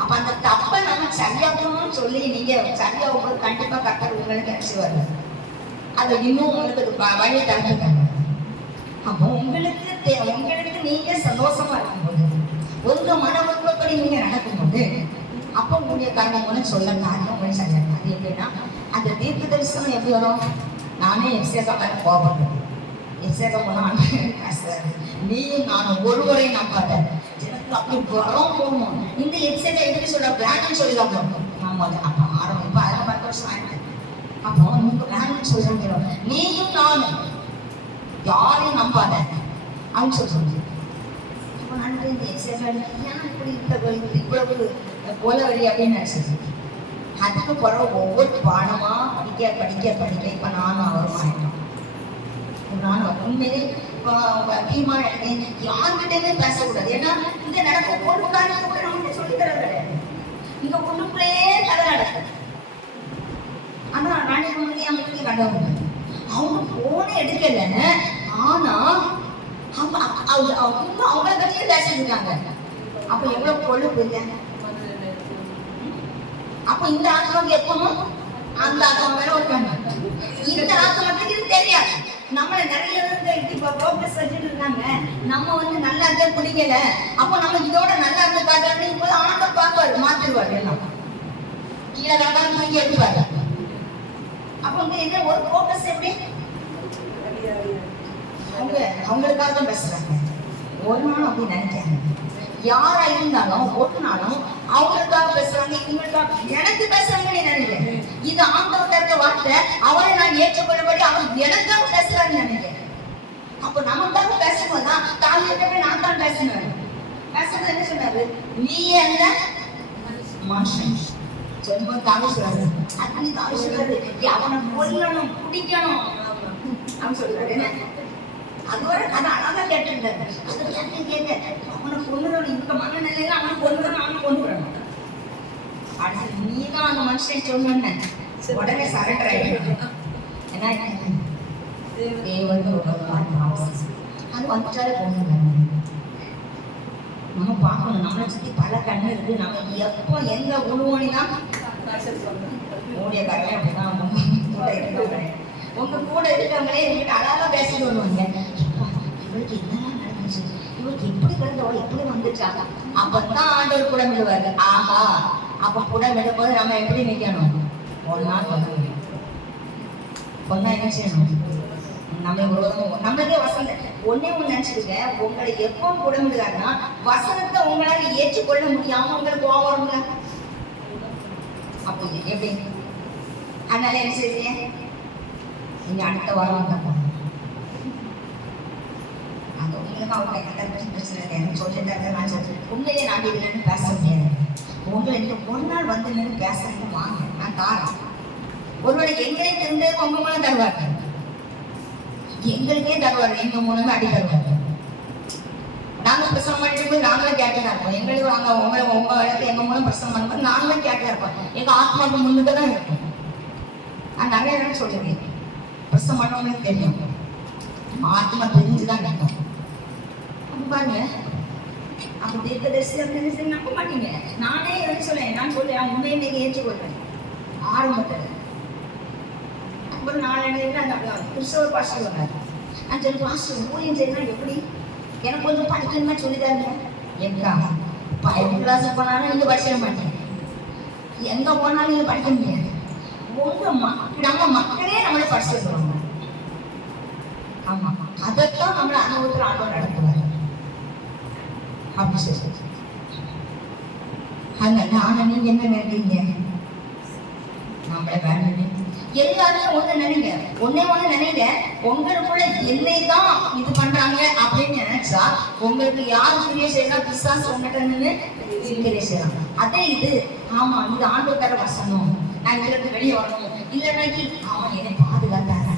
அப்ப அந்த தப்பை நம்ம சரியாக்கணும்னு சொல்லி நீங்க சரியாகும் கண்டிப்பா கர்த்தர் உங்களுக்கு நினைச்சுவாரு. அதை இன்னும் உங்களுக்கு வழியை தந்துருக்காங்க. அப்போ உங்களுக்கு நீங்க சந்தோஷமா இருக்கும்போது, உங்க மன விருப்பப்படி நீங்க நடக்கும்போது, அப்போ உங்களுடைய காரணம் சொல்ல காரணம் உங்களுக்கு சரியா. அது எப்படின்னா அந்த தீர்க்க தரிசனம் எப்படி வரும்? நானே எக்ஸேக்காக கோபப்படுறேன். எக்ஸேக்கம் நீயும் நானும் ஒருவரை நம்பாத அப்படி வரோம் போகணும். இந்த எக்ஸைட்டை எப்படி சொல்ற பிளான் சொல்லிதான் போகணும். நம்ம அப்போ ஆரம்பிப்பா அதெல்லாம் 10 வருஷம் ஆயிடுச்சு. அப்போ நீங்க பிளான் சொல்றோம். நீயும் நானும் யாரையும் நம்பாத அவங்க சொல்றாங்க. இப்போ நான் இந்த எக்ஸைட் ஏன் இப்படி இவ்வளவு போல வரி அப்படின்னு நினைச்சது. அதுக்கு பிறகு ஒவ்வொரு பாடமா படிக்க இப்ப நானும் அவரும் ஆயிட்டோம். நான் உண்மையிலே முக்கியமா யாருக்கிட்டே பேசக்கூடாது. ஏன்னா இந்த நடக்க பொறுப்புக்காரங்க கூட நம்ம சொல்லி தர கிடையாது. இங்க உள்ளுக்குள்ளேயே கதை நடக்குது. ஆனா ராணிக்கு அவங்களுக்கு கடவுள் அவங்க போன எடுக்கலன்னு, ஆனா அவங்கள பத்தியே பேசிட்டு இருக்காங்க. அப்ப எவ்வளவு கொழுப்பு இல்லை. அப்ப இந்த ஆத்மாவுக்கு எப்பவும் அந்த ஆத்மா மேல இருக்காங்க. இந்த ஆத்மாவுக்கு இது தெரியாது. நம்மள நிறைய இப்ப ப்ரோக்ரஸ் வச்சுட்டு இருக்காங்க. நம்ம நல்லா இருக்க பிடிக்கல. அப்போ நம்ம இதோட நல்லா இருந்து காட்டுறோம் போது ஆண்டவர் பார்ப்பாரு, மாத்திருவாரு. எல்லாம் கீழே காட்டாலும் தூக்கி எடுப்பாரு. அப்போ என்ன ஒரு ப்ரோக்ரஸ் எப்படி அவங்களுக்காக தான் பேசுறாங்க. ஒரு நாள் அப்படி நினைக்காங்க. யாரா இருந்தாலும் ஒரு நாளும் அவங்களுக்காக பேசுறாங்க, இவங்களுக்காக எனக்கு பேசுறாங்கன்னு நினைக்கிறேன். இது ஆண்டவர் தர வார்த்தை. அவரை நான் ஏற்றுக்கொள்ளபடி அவர் எனக்காக பேசுறாருன்னு நினைக்கிறேன். அப்போ நமக்காக பேசும்போதுதான் தாலியை நான் தான் பேசினேன். பேசுறது என்ன சொன்னாரு? நீயே அல்ல மனுஷன் சொல்லும்போது தாவி சொல்றாரு. அத்தனை தாவி சொல்றாரு, அவனை கொல்லணும் பிடிக்கணும் அப்படின்னு சொல்றாரு. என்ன அதோட அதை அழகா கேட்டுட்டாரு. அதை கேட்க அவனை கொண்டுடணும். இந்த மனநிலையில அவனை கொண்டுடணும், அவனை கொண்டுடணும். அடுத்து நீதான் அந்த மனுஷன் சொன்ன உடனே சரண்டர் ஆயிடும். ஏன்னா அது வந்துட்டாலே போகணும். நம்ம பார்க்கணும். நம்மளை சுற்றி பல கண்ணு இருக்கு. நம்ம எப்போ எங்க உருவோனிதான் மூடிய கரையை அப்படிதான் கூட இருக்காங்க. உங்க கூட இருக்கவங்களே எங்கிட்ட அழகா பேசிட்டு வருவாங்க. இவளுக்கு என்னெல்லாம் நடந்துச்சு, இவளுக்கு எப்படி கிடந்தவள் எப்படி வந்துச்சாங்க. அப்பதான் ஆண்டவர் கூட விடுவாரு. ஆஹா, அப்ப கூட விடும்போது நம்ம எப்படி நிக்கணும்? ஒன்னா சொல்ல பொண்ணா என்ன செய்யணும்? நம்மளுக்கே வசனம் ஒன்னே ஒண்ணு நினைச்சிருக்க. உங்களை எப்போ கூட விடுவாருன்னா வசனத்தை உங்களால ஏற்றுக்கொள்ள முடியாம உங்களுக்கு கோவம்ல. அப்போ எப்படி? அதனால என்ன செய்ய? நீங்க அடுத்த வாரம் அந்த உங்களுக்கு அவங்க பிரச்சனை சொல்லிட்டு நான் சொல்றேன். உண்மையிலே நான் இதுலன்னு பேச முடியாது. உங்களை ஒரு நாள் வந்து நின்று பேசுறது வாங்க, நான் தாரேன். ஒருவேளை எங்களே தெரிந்து உங்க மூலம் தருவாங்க, எங்களுக்கே தருவாரு, எங்க மூலமே அடி தருவாரு. நாங்க பிரசவம் பண்ணிட்டு போய் நாங்களும் கேட்டுதான் இருப்போம். எங்களுக்கு வாங்க உங்க இடத்துல எங்க மூலம் பிரசவம் பண்ணும்போது நாங்களும் கேட்டுதான் இருப்போம். எங்க ஆத்மாவுக்கு முன்னுக்கு தான் இருக்கும். நான் நிறைய இடம் சொல்லுவேன். பிரசவம் பண்ணவங்களுக்கு தெரியும், ஆத்மா தெரிஞ்சுதான் இருக்கும். அப்ப பாருங்க, அப்ப தீர்க்கதரிசி நம்ப மாட்டீங்க. நானே என்ன சொல்லேன், நான் சொல்லேன் உண்மையை நீங்க ஏற்றுக்கொள்வேன். ஆரம்பத்தில் ஒரு 4 இடத்துல அந்த கிறிஸ்தவ பாஸ்டர் வந்தாரு. நான் சொல்லி பாஸ்டர் ஊழியம் செய்யணும் எப்படி, எனக்கு கொஞ்சம் படிக்கணுமா சொல்லிதாருங்க. எங்கா பைபிள் கிளாஸ் போனாலும் நீங்க படிச்சிட மாட்டீங்க, எங்க போனாலும் நீங்க படிக்க முடியாது. நம்ம மக்களே நம்மளை படிச்சிருக்கிறோம். ஆமா, அதைத்தான் நம்மளை அனுபவத்தில் ஆண்டவர் நடத்துவார். அப்படி சொல்லி அதனால ஆனா நீங்க என்ன நினைக்கிறீங்க? நம்மளை வேணும் எல்லாருமே ஒண்ணு நினைங்க, ஒன்னே ஒண்ணு நினைங்க. உங்களுக்குள்ள என்னைதான் இது பண்றாங்க அப்படின்னு நினைச்சா உங்களுக்கு யாரு கிரியை செய்யலாம்? பிசாசு உங்ககிட்ட நின்று கிரியை செய்யலாம். அதே இது ஆமா இது ஆண்டவர் தர வசனம், நான் இதுல இருந்து வெளியே வரணும், இல்லைன்னாக்கி அவன் என்னை பாதுகாத்தாங்க.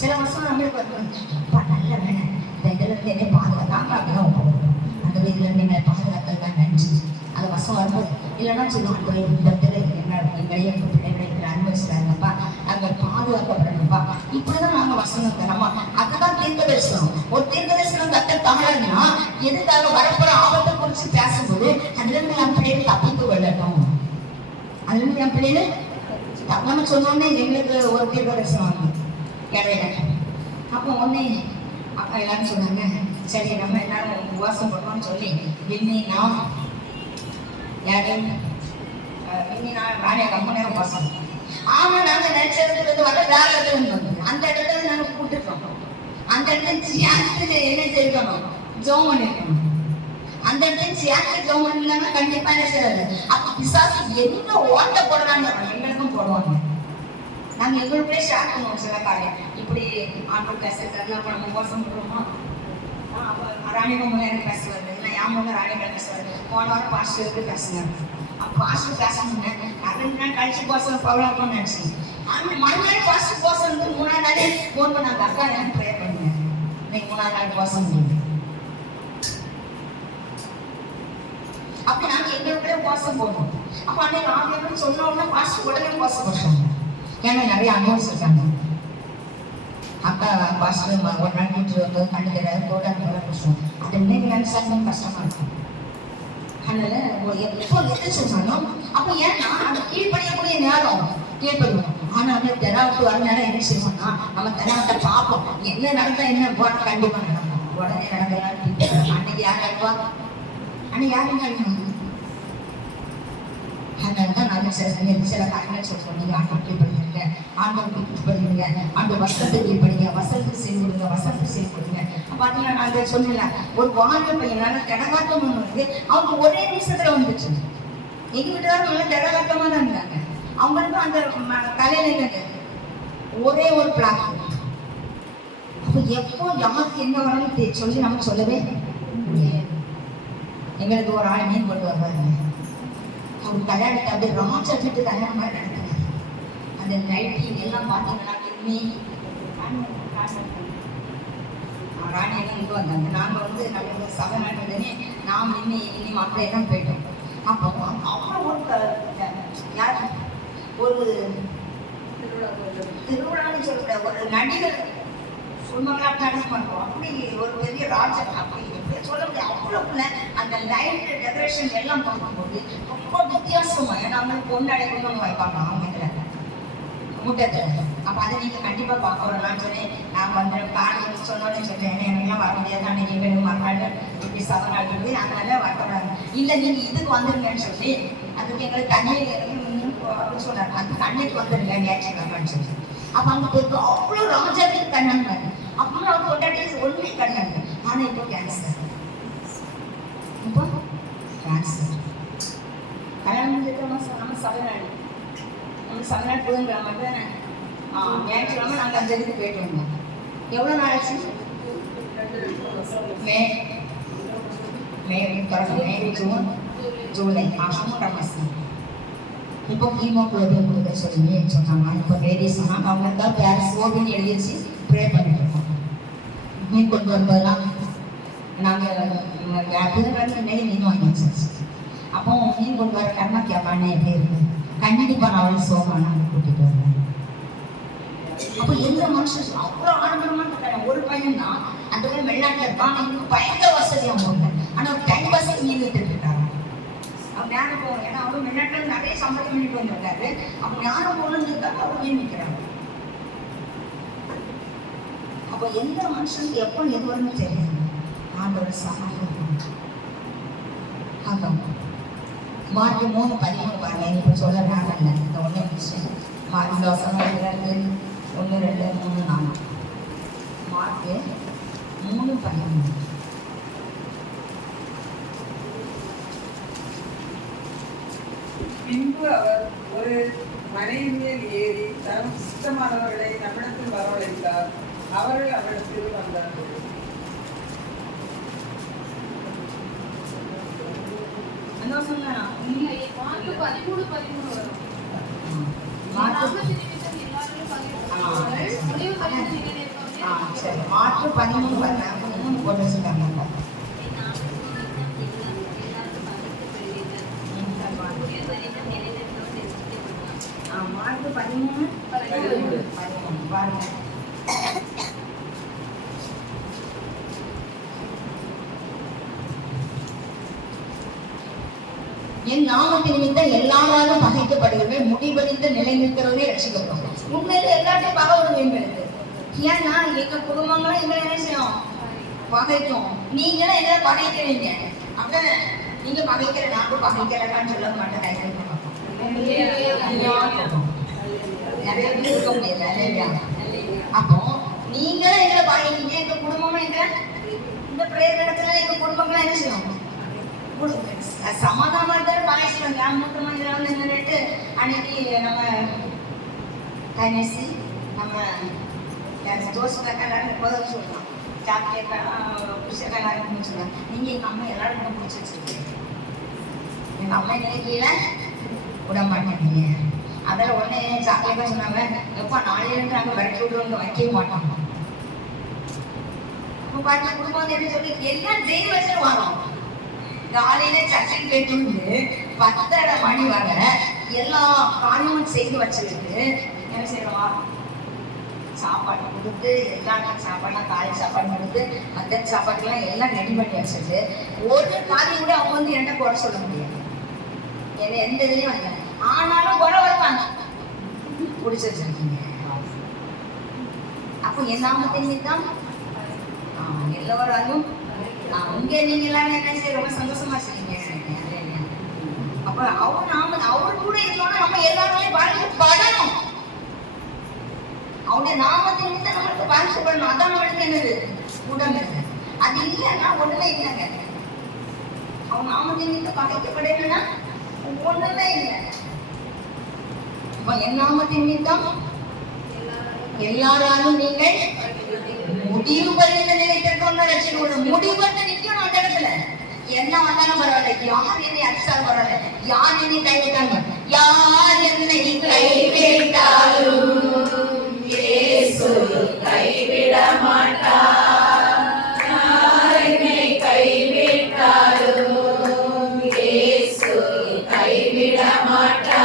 சில வருஷம் நம்மளுக்கு வரணும், நல்ல வேலை இந்த இதுல இருந்து என்னை பாதுகாத்தாங்க அப்படிதான் போகணும். அந்த ஆண்டவரே இதில் நீங்கள் பாதுகாத்ததுதான் நன்றி. அது வசம் வரும்போது இல்லைன்னா சொல்லுவாங்க இந்த இடத்துல என்ன எங்களையே எங்கள் பிள்ளைகளை இதில் அனுபவிச்சுட்டாங்கப்பா, நாங்கள் பாதுகாக்கப்படணும்ப்பா. இப்படிதான் நாங்கள் வசனம் தரமா. அதுதான் தீர்க்க தரிசனம். ஒரு தீர்க்க தரிசனம் கத்த தாழன்னா எதுக்காக வரப்போற ஆபத்தை குறித்து பேசும்போது அதுலேருந்து என் பிள்ளைகள் தப்பித்து விடட்டும், அதுலேருந்து என் பிள்ளைகள் நம்ம சொன்னோடனே எங்களுக்கு ஒரு தீர்க்க தரிசனம் வாங்க இடையில. அப்போ உடனே அப்பா எல்லாரும் சொன்னாங்க, சரி நம்ம எல்லாரும் உபவாசம் பண்ணுவோம்னு சொல்லி இன்னினா யாரு இன்னினா ராணியா ரொம்ப நேரம் உபவாசம். ஆமா, நாங்க நினைச்ச இடத்துல வர வேற இடத்துல இருந்தோம். அந்த இடத்துல நாங்க கூப்பிட்டுருக்கோம். அந்த இடத்துல சேர்த்து என்ன செய்யணும், ஜோம் பண்ணிருக்கணும். அந்த இடத்துல சேர்த்து ஜோம் பண்ணிருந்தாங்க கண்டிப்பா என்ன செய்யாது. அப்ப பிசாசு என்ன ஓட்ட போடுறாங்க எங்களுக்கும் போடுவாங்க. நாங்கள் எங்களுக்குள்ளே ஷேர் பண்ணுவோம் சில காரியம். இப்படி ஆண்டோர் பேசுறது அப்போ நம்ம உபவாசம் பண்ணுறோமா, அப்போ ராணிகம் எனக்கு பேசுவார், இல்லை என் மூலம் ராணிகள் பேசுவார். போன வாரம் பாஸ்டருக்கு பேசுனார். அப்போ பாஸ்டர் பேசணுங்க 2 நாள் கழிச்சு உபவாசம் பரவாயில்லன்னு நினச்சேன். ஆனால் மறுநாள் பாஸ்டர் உபவாசம் வந்து 3ஆவது நாளே ஃபோன் பண்ணாங்க, அக்கா எனக்கு ப்ரேயர் பண்ணுங்க, இன்னைக்கு 3ஆவது நாள் உபவாசம் முடியுது. அப்போ நாங்கள் எங்களுக்குள்ளே உபவாசம் போடுவோம். அப்போ அன்னைக்கு ஆகியோன்னு சொன்ன உடனே பாஸ்டர் உடனே உபவாசம் பண்ணுறாங்க. ஏன்னா நிறைய அனுபவிச்சிருக்காங்க. அக்கா பாஸ்டர் ஒரு நாள் வீட்டு வந்து கண்டுக்கிறாரு போட்டாங்க கஷ்டம். அது இன்னைக்கு நினைச்சாலும் கஷ்டமா இருக்கும். அதனால எப்போ எது சொன்னாலும் அப்போ ஏன்னா அது கீழ்படியக்கூடிய நேரம் கீழ்படுவோம். ஆனா வந்து தெராவத்து வர நேரம் என்ன செய்வோம்னா நம்ம தெராவத்தை பார்ப்போம், என்ன நடந்தா என்ன போட கண்டிப்பா நடக்கும். உடனே நடக்கலாம். அன்னைக்கு யார் நடப்பா, அன்னைக்கு யாரும் நடக்கணும். அதனாலதான் நான் சில காரியங்கள் சொல்றோம். நீங்க ஆண்டவருக்கு படிங்க, ஆண்டவருக்கு படிங்க, அந்த வசனத்துக்கு படிங்க, வசனத்துக்கு செய்து கொடுங்க, வசனத்துக்கு செய்து கொடுங்க. பாத்தீங்கன்னா நான் சொன்னேன், ஒரு வாழ்க்கை பையனால திடகாட்டம் வந்து அவங்க ஒரே நிமிஷத்துல வந்துச்சு. எங்க வீட்டுக்காரங்க நல்லா திடகாட்டமா தான் இருந்தாங்க. அவங்களுக்கு அந்த தலையில ஒரே ஒரு பிளாக். அப்ப எப்போ யாருக்கு என்ன வரணும்னு சொல்லி நம்ம சொல்லவே முடியாது. எங்களுக்கு ஒரு ஆள் மீன் கொண்டு வருவாங்க. அவர் கல்யாணத்தை அப்படியே ராஜத்துக்கு கல்யாணம் மாதிரி நடத்துனாங்க. அந்த லைட்டிங் எல்லாம் பார்த்தீங்கன்னா கிண்ணி ராணியெல்லாம் இங்கே வந்தாங்க. நாங்கள் வந்து நம்ம சபை நடந்ததுன்னே நாம் இன்னி மக்கள் எல்லாம் போயிட்டோம். அப்போ அப்புறம் யார் ஒரு திருவிழான்னு சொல்ற ஒரு நடிகர் சுமங்களாக டான்ஸ் பண்ணுறோம். அப்படி ஒரு பெரிய ராஜன் அப்படி சொல்ல முடியாது. அவ்வளோக்குள்ள அந்த லைட் டெக்கரேஷன் எல்லாம் பார்க்கும்போது ரொம்ப வித்தியாசமா. ஏன்னா அவங்களுக்கு பொண்ணு அடைக்கணும்னு வைப்பாங்க அவங்க இதில் முட்டத்தில். அப்போ அதை நீங்கள் கண்டிப்பாக பார்க்கணும்னு சொல்லி நான் வந்து பாடு சொன்னோன்னு சொல்லிட்டேன். எனக்குலாம் வர முடியாது, அன்னைக்கு எங்களுக்கு மறுநாள் இப்படி சபை நடக்குது, அதனால வரக்கூடாது. இல்லை நீங்கள் இதுக்கு வந்துருங்கன்னு சொல்லி அதுக்கு எங்களுக்கு தண்ணி சொல்கிறாங்க, அந்த தண்ணிக்கு வந்துருங்க ஞாயிற்றுக்கிழமைன்னு சொல்லி. அப்போ அங்கே போயிட்டு அவ்வளோ ராஜாவுக்கு கண்ணாங்க. அப்புறம் அவங்க கொண்டாடி ஒன்றுமே கண்ணாங்க. ஆனால் இப்போ கேன்சர், இப்போ கேன்சர் கல்யாணம் முடிஞ்சிருக்கோம். நம்ம சபைநாடு, நம்ம சபைநாடு புதன்கிழமை மட்டும் ஞாயிற்றுக்கிழமை நாங்கள் அந்த இதுக்கு போயிட்டு வந்தோம். எவ்வளோ நாள் ஆச்சு? மே ஜூன் ஜூலை 3 மாதம். இப்போ ஹீமோகுளோபின் கொடுக்க சொல்லி சொன்னாங்க. இப்போ லேடிஸ் சொன்னாங்க, அவங்க தான் பேர் சோபின்னு எழுதி வச்சு ப்ரே பண்ணிட்டு இருக்கோம். மீன் கொண்டு வரும்போதெல்லாம் நாங்கள் புதுநாள் மீன் வாங்கி வச்சாச்சு. அப்போ மீன் கொண்டு வர கர்மா கேப்பானே எப்படி இருக்கு, கண்டிப்பாக நான் அவள் சோமானா கூட்டிட்டு வருவேன். அப்போ எந்த மனுஷன் அவ்வளோ ஆடம்பரமான கல்யாணம். ஒரு பையன் தான் அந்த பையன் வெளிநாட்டில் இருப்பான், அவனுக்கு பயங்கர வசதி அவங்க. ஆனால் ஒரு டைம் பாஸுக்கு மீன் விட்டுட்டு இருக்காங்க. அவங்க ஞானம் போகணும், ஏன்னா அவங்க வெளிநாட்டில் நிறைய சம்பளம் பண்ணிட்டு வந்திருக்காரு. அவங்க ஞானம் போகணுன்றதுக்காக அவங்க மீன் விற்கிறாங்க. அப்போ எந்த மனுஷனுக்கு எப்போ எது வரும்னு தெரியாது. ஆண்டோட சகாயம் அதான் மார்க் 3:13 பாருங்க. இப்போ சொல்ல நேரம் இல்லை, இந்த ஒன்றே விஷயம். மார்க் தோசம் 1, 2, 3, 4. மார்க் 3:13. பின்பு அவர் ஒரு மலையின் மேல் ஏறி தனக்கு சித்தமானவர்களை நம்மிடத்தில் வரவழைத்தார். அவர்கள் அவரிடத்தில் வந்தார்கள். மாற்று 13 போட்டு வச்சுருக்காங்க. மார்க் 13 13. பாருங்க. என் நாமத்தின் நிமித்தம் எல்லாராலும் பகைக்கப்படுகிறவர்கள் முடிவறிந்து நிலை நிற்கிறவரே ரட்சிக்கப்படும். உண்மையில எல்லாத்தையும் பகை ஒரு எங்களுக்கு. ஏன்னா எங்க குடும்பங்களும் எங்களை என்ன செய்யும்? பகைக்கும். நீங்களும் எங்களை பகைக்கிறீங்க. அப்ப நீங்க பகைக்கிற நானும் பகைக்கிறேன்னு சொல்ல மாட்டேன். நிறைய பேர் இருக்க முடியல இல்லையா? அப்போ நீங்களும் எங்களை பகைக்கிறீங்க. எங்க குடும்பமும் இந்த பிரேயர் இடத்துல எங்க குடும்பங்களும் என்ன செய்யும்? சமாதானம் இருந்தாலும் பாயசம் ஞாபகத்து மந்திரம் வந்து நின்றுட்டு அன்னைக்கு நம்ம கைநேசி நம்ம தோசை கல்யாணம் பதில் சொல்லலாம். சாப்பிட்டே புருஷ கல்யாணம் சொல்லலாம். நீங்கள் எங்கள் அம்மா எல்லாரும் என்ன பிடிச்சி வச்சுருக்கீங்க. எங்கள் அம்மா நினைக்கல விட மாட்டேங்க. அதில் ஒன்று சாப்பிட்டே சொன்னாங்க, எப்போ நாளையிலேருந்து நாங்கள் விரட்டி விடுவோம் வைக்கவே மாட்டோம். இப்போ பாட்டில் குடும்பம் வந்து என்ன சொல்லி எல்லாம் செய்து வச்சுட்டு வரோம். காலையில சர்ச்சைக்கு போயிட்டு 10:30 மணி வர எல்லா காரியமும் செய்து வச்சுக்கிட்டு என்ன செய்யறோம்? சாப்பாடு கொடுத்து எல்லாருக்கும் சாப்பாடுலாம் காலை சாப்பாடு கொடுத்து மத்தியான சாப்பாடுலாம் எல்லாம் ரெடி பண்ணி வச்சுட்டு ஒரு காரியம் கூட அவங்க வந்து என்ன குறை சொல்ல முடியாது. எந்த இதுலையும் இல்லை. ஆனாலும் குறை வருவாங்க. பிடிச்சி வச்சிருக்கீங்க. அப்போ என் நாமத்தின் நிமித்தம் எல்லோராலும் அங்கே நீங்க எல்லாம் என்ன செய்ய ரொம்ப சந்தோஷமா செய்யுங்க. அப்ப அவர் கூட இருந்தோம்னா நம்ம எல்லாருமே பாதிக்கப்படணும். அவனுடைய நாமத்தின் நிமித்தம் நம்மளுக்கு பாதிக்கப்படணும். அதான் நம்மளுக்கு என்னது? உடம்பு. அது இல்லைன்னா ஒண்ணுமே இல்லைங்க. அவன் நாமத்தின் நிமித்தம் பகைக்கப்படலைன்னா ஒண்ணுமே இல்லை. என் நாமத்தின் நிமித்தம் எல்லாராலும் நீங்கள் முடிவு பறிந்த நிலைத்திருக்கோம்னு ரட்சிக்கணும். முடிவு பண்ண நிற்கணும் அந்த இடத்துல. என்ன வந்தாலும் பரவாயில்ல, யார் என்னை அடிச்சாலும் பரவாயில்ல, யார் என்னை கைவிட்டாங்க, யார் என்னை கைவிட்டாலும் இயேசு கைவிட மாட்டார். யார் என்னை கைவிட்டாலும் இயேசு கைவிட மாட்டார்.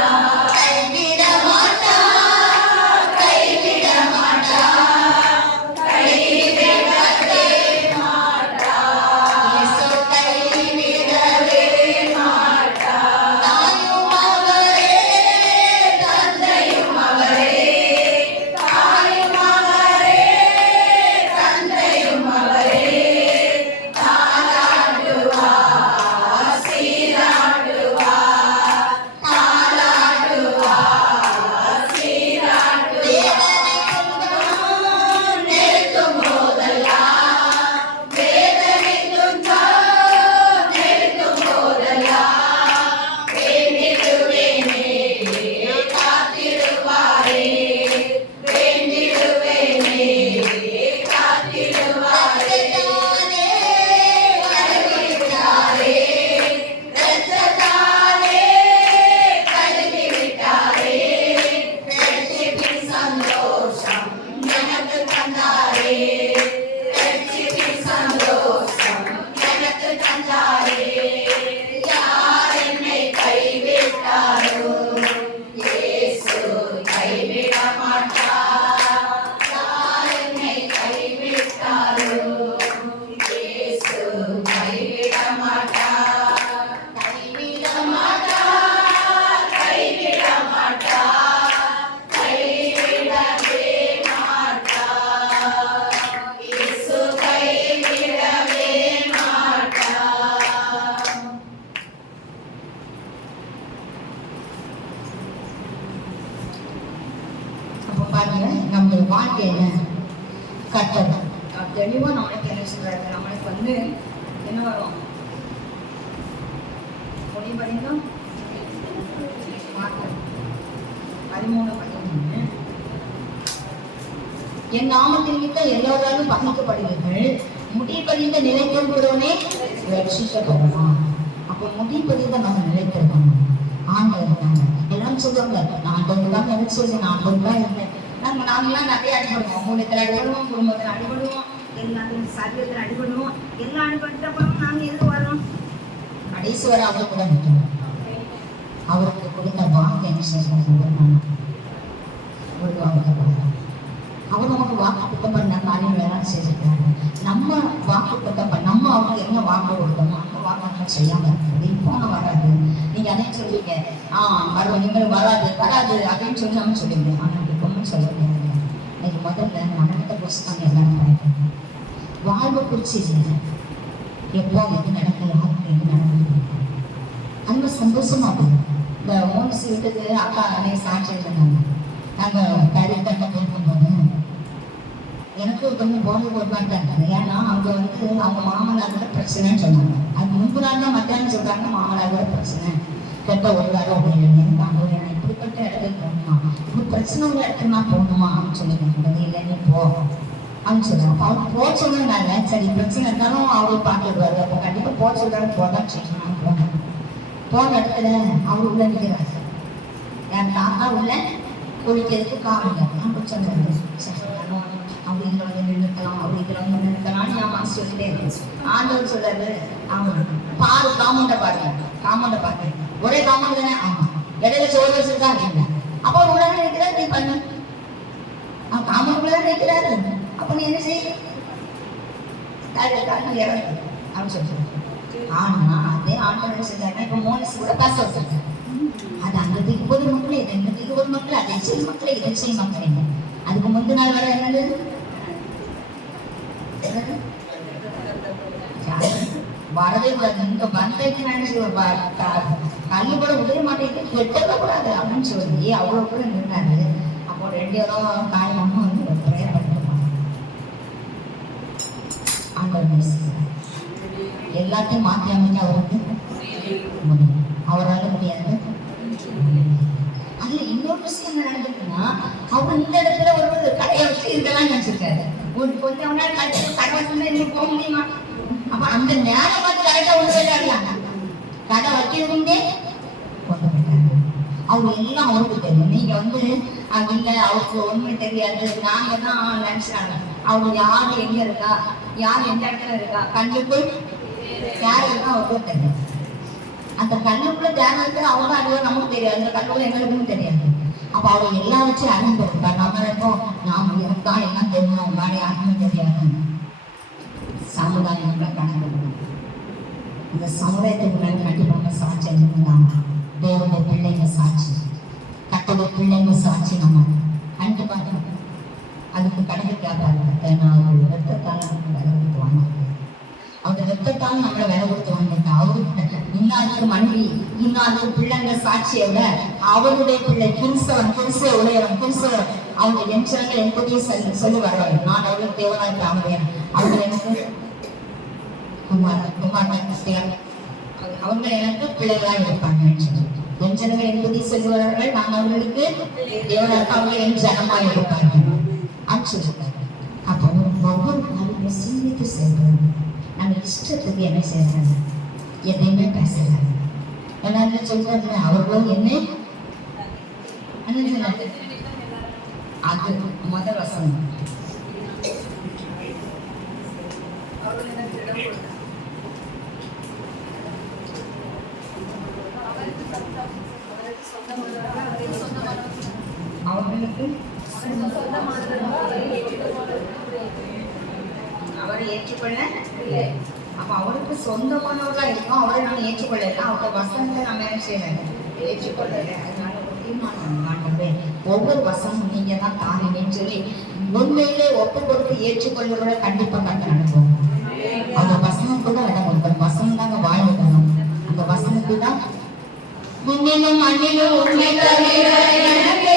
நம்முடைய வாழ்க்கையில கட்டணும். தெளிவா நம்மளுக்கு என்ன சொல்றாரு? நம்மளுக்கு வந்து என்ன வரும்? முடிவடைந்தும் 13:13 என் நாமத்தின் நிமித்தம் எல்லாராலும் பகைக்கப்படுவீர்கள், முடிப்பறிந்த நிலைத்திருக்கிறவனே ரட்சிக்கப்படலாம். அப்ப முடிப்பறிந்த நம்ம நிலைத்திருக்கணும். ஆண்டவர் எல்லாம் சொல்றாங்க, நான் தான் எனக்கு சொல்லி நான் தான் இருந்தேன். நாங்கெல்லாம் நிறைய அடிபடுவோம். மூலத்தில் அடிபடுவோம், குடும்பத்தில் அடிபடுவோம், எல்லாத்தையும் சரீரத்தில் அடிபடுவோம். எல்லாம் அடிபட்டப்பறம் நாங்கள் எது வரோம்? கடைசி வரை அவர் கூட நிற்கணும். அவருக்கு கொடுத்த வாக்கு என்ன செய்யணும்? செய்திருக்கிறாங்க. நம்ம வாக்கு கொடுத்தப்ப நம்ம அவங்க என்ன வாக்கு கொடுத்தோமோ அந்த வாக்கு நம்ம செய்யாம இருக்கிறது இப்போ வராது. நீங்க அதே சொல்லுவீங்க, வரும் நீங்கள் வராது அப்படின்னு சொல்லி நம்ம சொல்லுவீங்க. ஆனா இப்பவும் சொல்ல முடியாது. இன்னைக்கு முதல்ல மரணத்தை குறிச்சு தான் எல்லாரும் நினைக்கிறாங்க. வாழ்வை குறிச்சு இல்லை, எப்போ எது நடக்குது, யாருக்கு எது நடக்குது, அந்த சந்தோஷமா போகும். இந்த மோனிசி விட்டது அக்கா அன்னைய சாட்சி எழுதினாங்க. நாங்கள் கறித்தட்ட போகும்போது எனக்கு கொஞ்சம் போதை ஒரு மாட்டாங்க. ஏன்னா அவங்க அவங்க மாமனாரோட பிரச்சனைன்னு சொன்னாங்க. அது முன்பு நாள் தான் மத்தியானம் சொல்றாங்க மாமனாரோட பிரச்சனை, கெட்ட ஒரு வேலை அவங்க இப்படிப்பட்ட இடத்துக்கு போகணுமா, இப்படி பிரச்சனை உள்ள இடத்துக்கு நான் போகணுமா அப்படின்னு சொல்லியிருக்காங்க. இல்லை நீ போ அப்படின்னு சொல்லுவாங்க. அவங்க போக சொன்னாங்க. சரி பிரச்சனை இருந்தாலும் அவரு பார்த்துடுவாரு, அப்போ கண்டிப்பாக போக சொல்றாரு, போதான் செய்யணும். போனேன். போன இடத்துல அவர் உள்ள நிற்கிறாரு. என் தாத்தா உள்ள குளிக்கிறதுக்கு காரணம் நான் சொல்றது. அவங்க இதில் வந்து நின்றுக்கலாம், அவர் இதில் வந்து நின்றுக்கலாம்னு என் மனசு சொல்லிட்டே இருக்கு. ஆண்டவர் சொல்றாரு, அவங்க பாரு காமௌண்ட பாருங்க, காமௌண்ட பாருங்க, ஒரே காமௌண்ட் தானே, ஆமா இடையில சோறு வச்சிருக்கா இல்லை, அப்போ உள்ள நினைக்கிறாரு, நீ பண்ணு காமௌண்ட்குள்ள நினைக்கிறாரு, அப்போ நீ என்ன செய்ய இறந்து அப்படின்னு சொல்றாரு. ஆனா அதே ஆண்டவர் என்ன செஞ்சாருன்னா இப்ப மோனிஸ் கூட பேச வச்சிருக்காரு. அது அங்கத்துக்கு போது மக்களே, ரெண்டுத்துக்கு ஒரு மக்கள், அதை செய்ய மக்களே, இதை செய்ய மக்கள் இல்லை. அதுக்கு முந்தின நாள் வர என்னது வரவே கூடாது. இங்க வந்தைக்கு நினைச்சு கல்லு கூட உதய மாட்டேங்குது, கெட்டவே கூடாது அப்படின்னு சொல்லி அவ்வளவு கூட நின்றாரு. அப்போ 2 இடம் காயமாக வந்து ப்ரேயர் பண்ணிருப்பாங்க. ஆண்டவர் எல்லாத்தையும் மாற்றி அமைக்க அவருக்கு முடியும், அவரால் முடியாது. அதுல இன்னொரு விஷயம் என்ன நடந்துக்குன்னா, அவர் இந்த இடத்துல ஒரு கடையை வச்சு இதெல்லாம் நினைச்சிருக்காரு. ஒரு கொஞ்சம் நாள் கடை வச்சு போக முடியுமா? அப்ப அந்த நேரம் பார்த்து கரெக்டா ஒன்று போயிட்டாங்க, கடை வச்சிருந்தே கொண்டு போயிட்டாங்க. அவங்க எல்லாம் அவருக்கு தெரியும். நீங்க அது இல்லை அவருக்கு ஒண்ணுமே தெரியாது, நாங்க தான் நினைச்சாங்க. அவங்க யாரு எங்க இருக்கா, யார் எந்த இடத்துல இருக்கா, கண்ணுக்குள் யார் இருக்கா அவருக்கும் தெரியாது. அந்த கண்ணுக்குள்ள தியானம் இருக்கிற அவங்க அதுவும் நமக்கு தெரியாது, அந்த கண்ணுக்குள்ள எங்களுக்கும் தெரியாது. அப்ப அவங்க எல்லாம் வச்சு அறிந்துருக்கா. நம்ம இருக்கோம், நாம இருக்கா எல்லாம் தெரியும், உங்களால யாருக்குமே தெரியாது. சமுதாயம் கணக்கு இந்த சமுதாயத்துக்கு மேல கண்டிப்பாக சாட்சி இருந்தாங்க. தேவனுடைய பிள்ளைங்க சாட்சி, கத்தோட பிள்ளைங்க சாட்சி. நம்ம கண்டிப்பாக அதுக்கு கடமைக்காக அவர்கள் ரத்தத்தால் நம்ம விலை கொடுத்து வாங்க, அவங்க ரத்தத்தால் நம்மளை விலை கொடுத்து வாங்கிட்டா. அவருக்கு இன்னாருக்கு மனைவி இன்னாருக்கு பிள்ளைங்க சாட்சியை விட அவருடைய பிள்ளை கிறிஸ்தவன், கிறிஸ்தவ உடையவன், கிறிஸ்தவன் அவங்க என் ஜனங்கள் என்பதையும் சொல்லி வர்றவர்கள். நான் அவர்களுக்கு தேவனாய் தாமதேன், அவர்கள் எனக்கு அவங்க எனக்கு பிள்ளைகளா இருப்பாங்க. என் ஜனங்கள் என்பதையும் சொல்லுவார்கள், நான் அவர்களுக்கு தேவனாக அவங்க என் ஜனமா இருப்பாங்க அப்படின்னு சொல்லியிருக்காங்க. அப்போ ஒவ்வொரு காரியமும் சிந்தித்து செய்யணும். நம்ம இஷ்டத்துக்கு என்ன செய்யறாங்க, எதையுமே பேசுறாங்க. எல்லாரும் சொல்றாங்க அவர்களும் என்ன அது முதல் வசனம். அவர்களுக்கு அவரை ஏற்றுக்கொள்ள, அப்ப அவருக்கு சொந்தமானவர்களா இருக்கும், அவரை நம்ம ஏற்றுக்கொள்ளலாம். அவங்க வசனத்தை நம்ம என்ன செய்யறாங்க, ஏற்றுக்கொள்ளல. அதனால ஒரு தீர்மானம் ஆண்டவே, ஒவ்வொரு வசனமும் நீங்க தான் தாங்கினேன்னு சொல்லி உண்மையிலே ஒப்பு கொடுத்து ஏற்றுக்கொள்வதோட கண்டிப்பா கண்டு நடக்கும். அந்த வசனம் கூட இடம் கொடுக்கணும். வசனம் தாங்க வாழ்க்கணும். அந்த வசனத்துக்கு தான் முன்னிலும் மண்ணிலும் உண்மை தவிர எனக்கு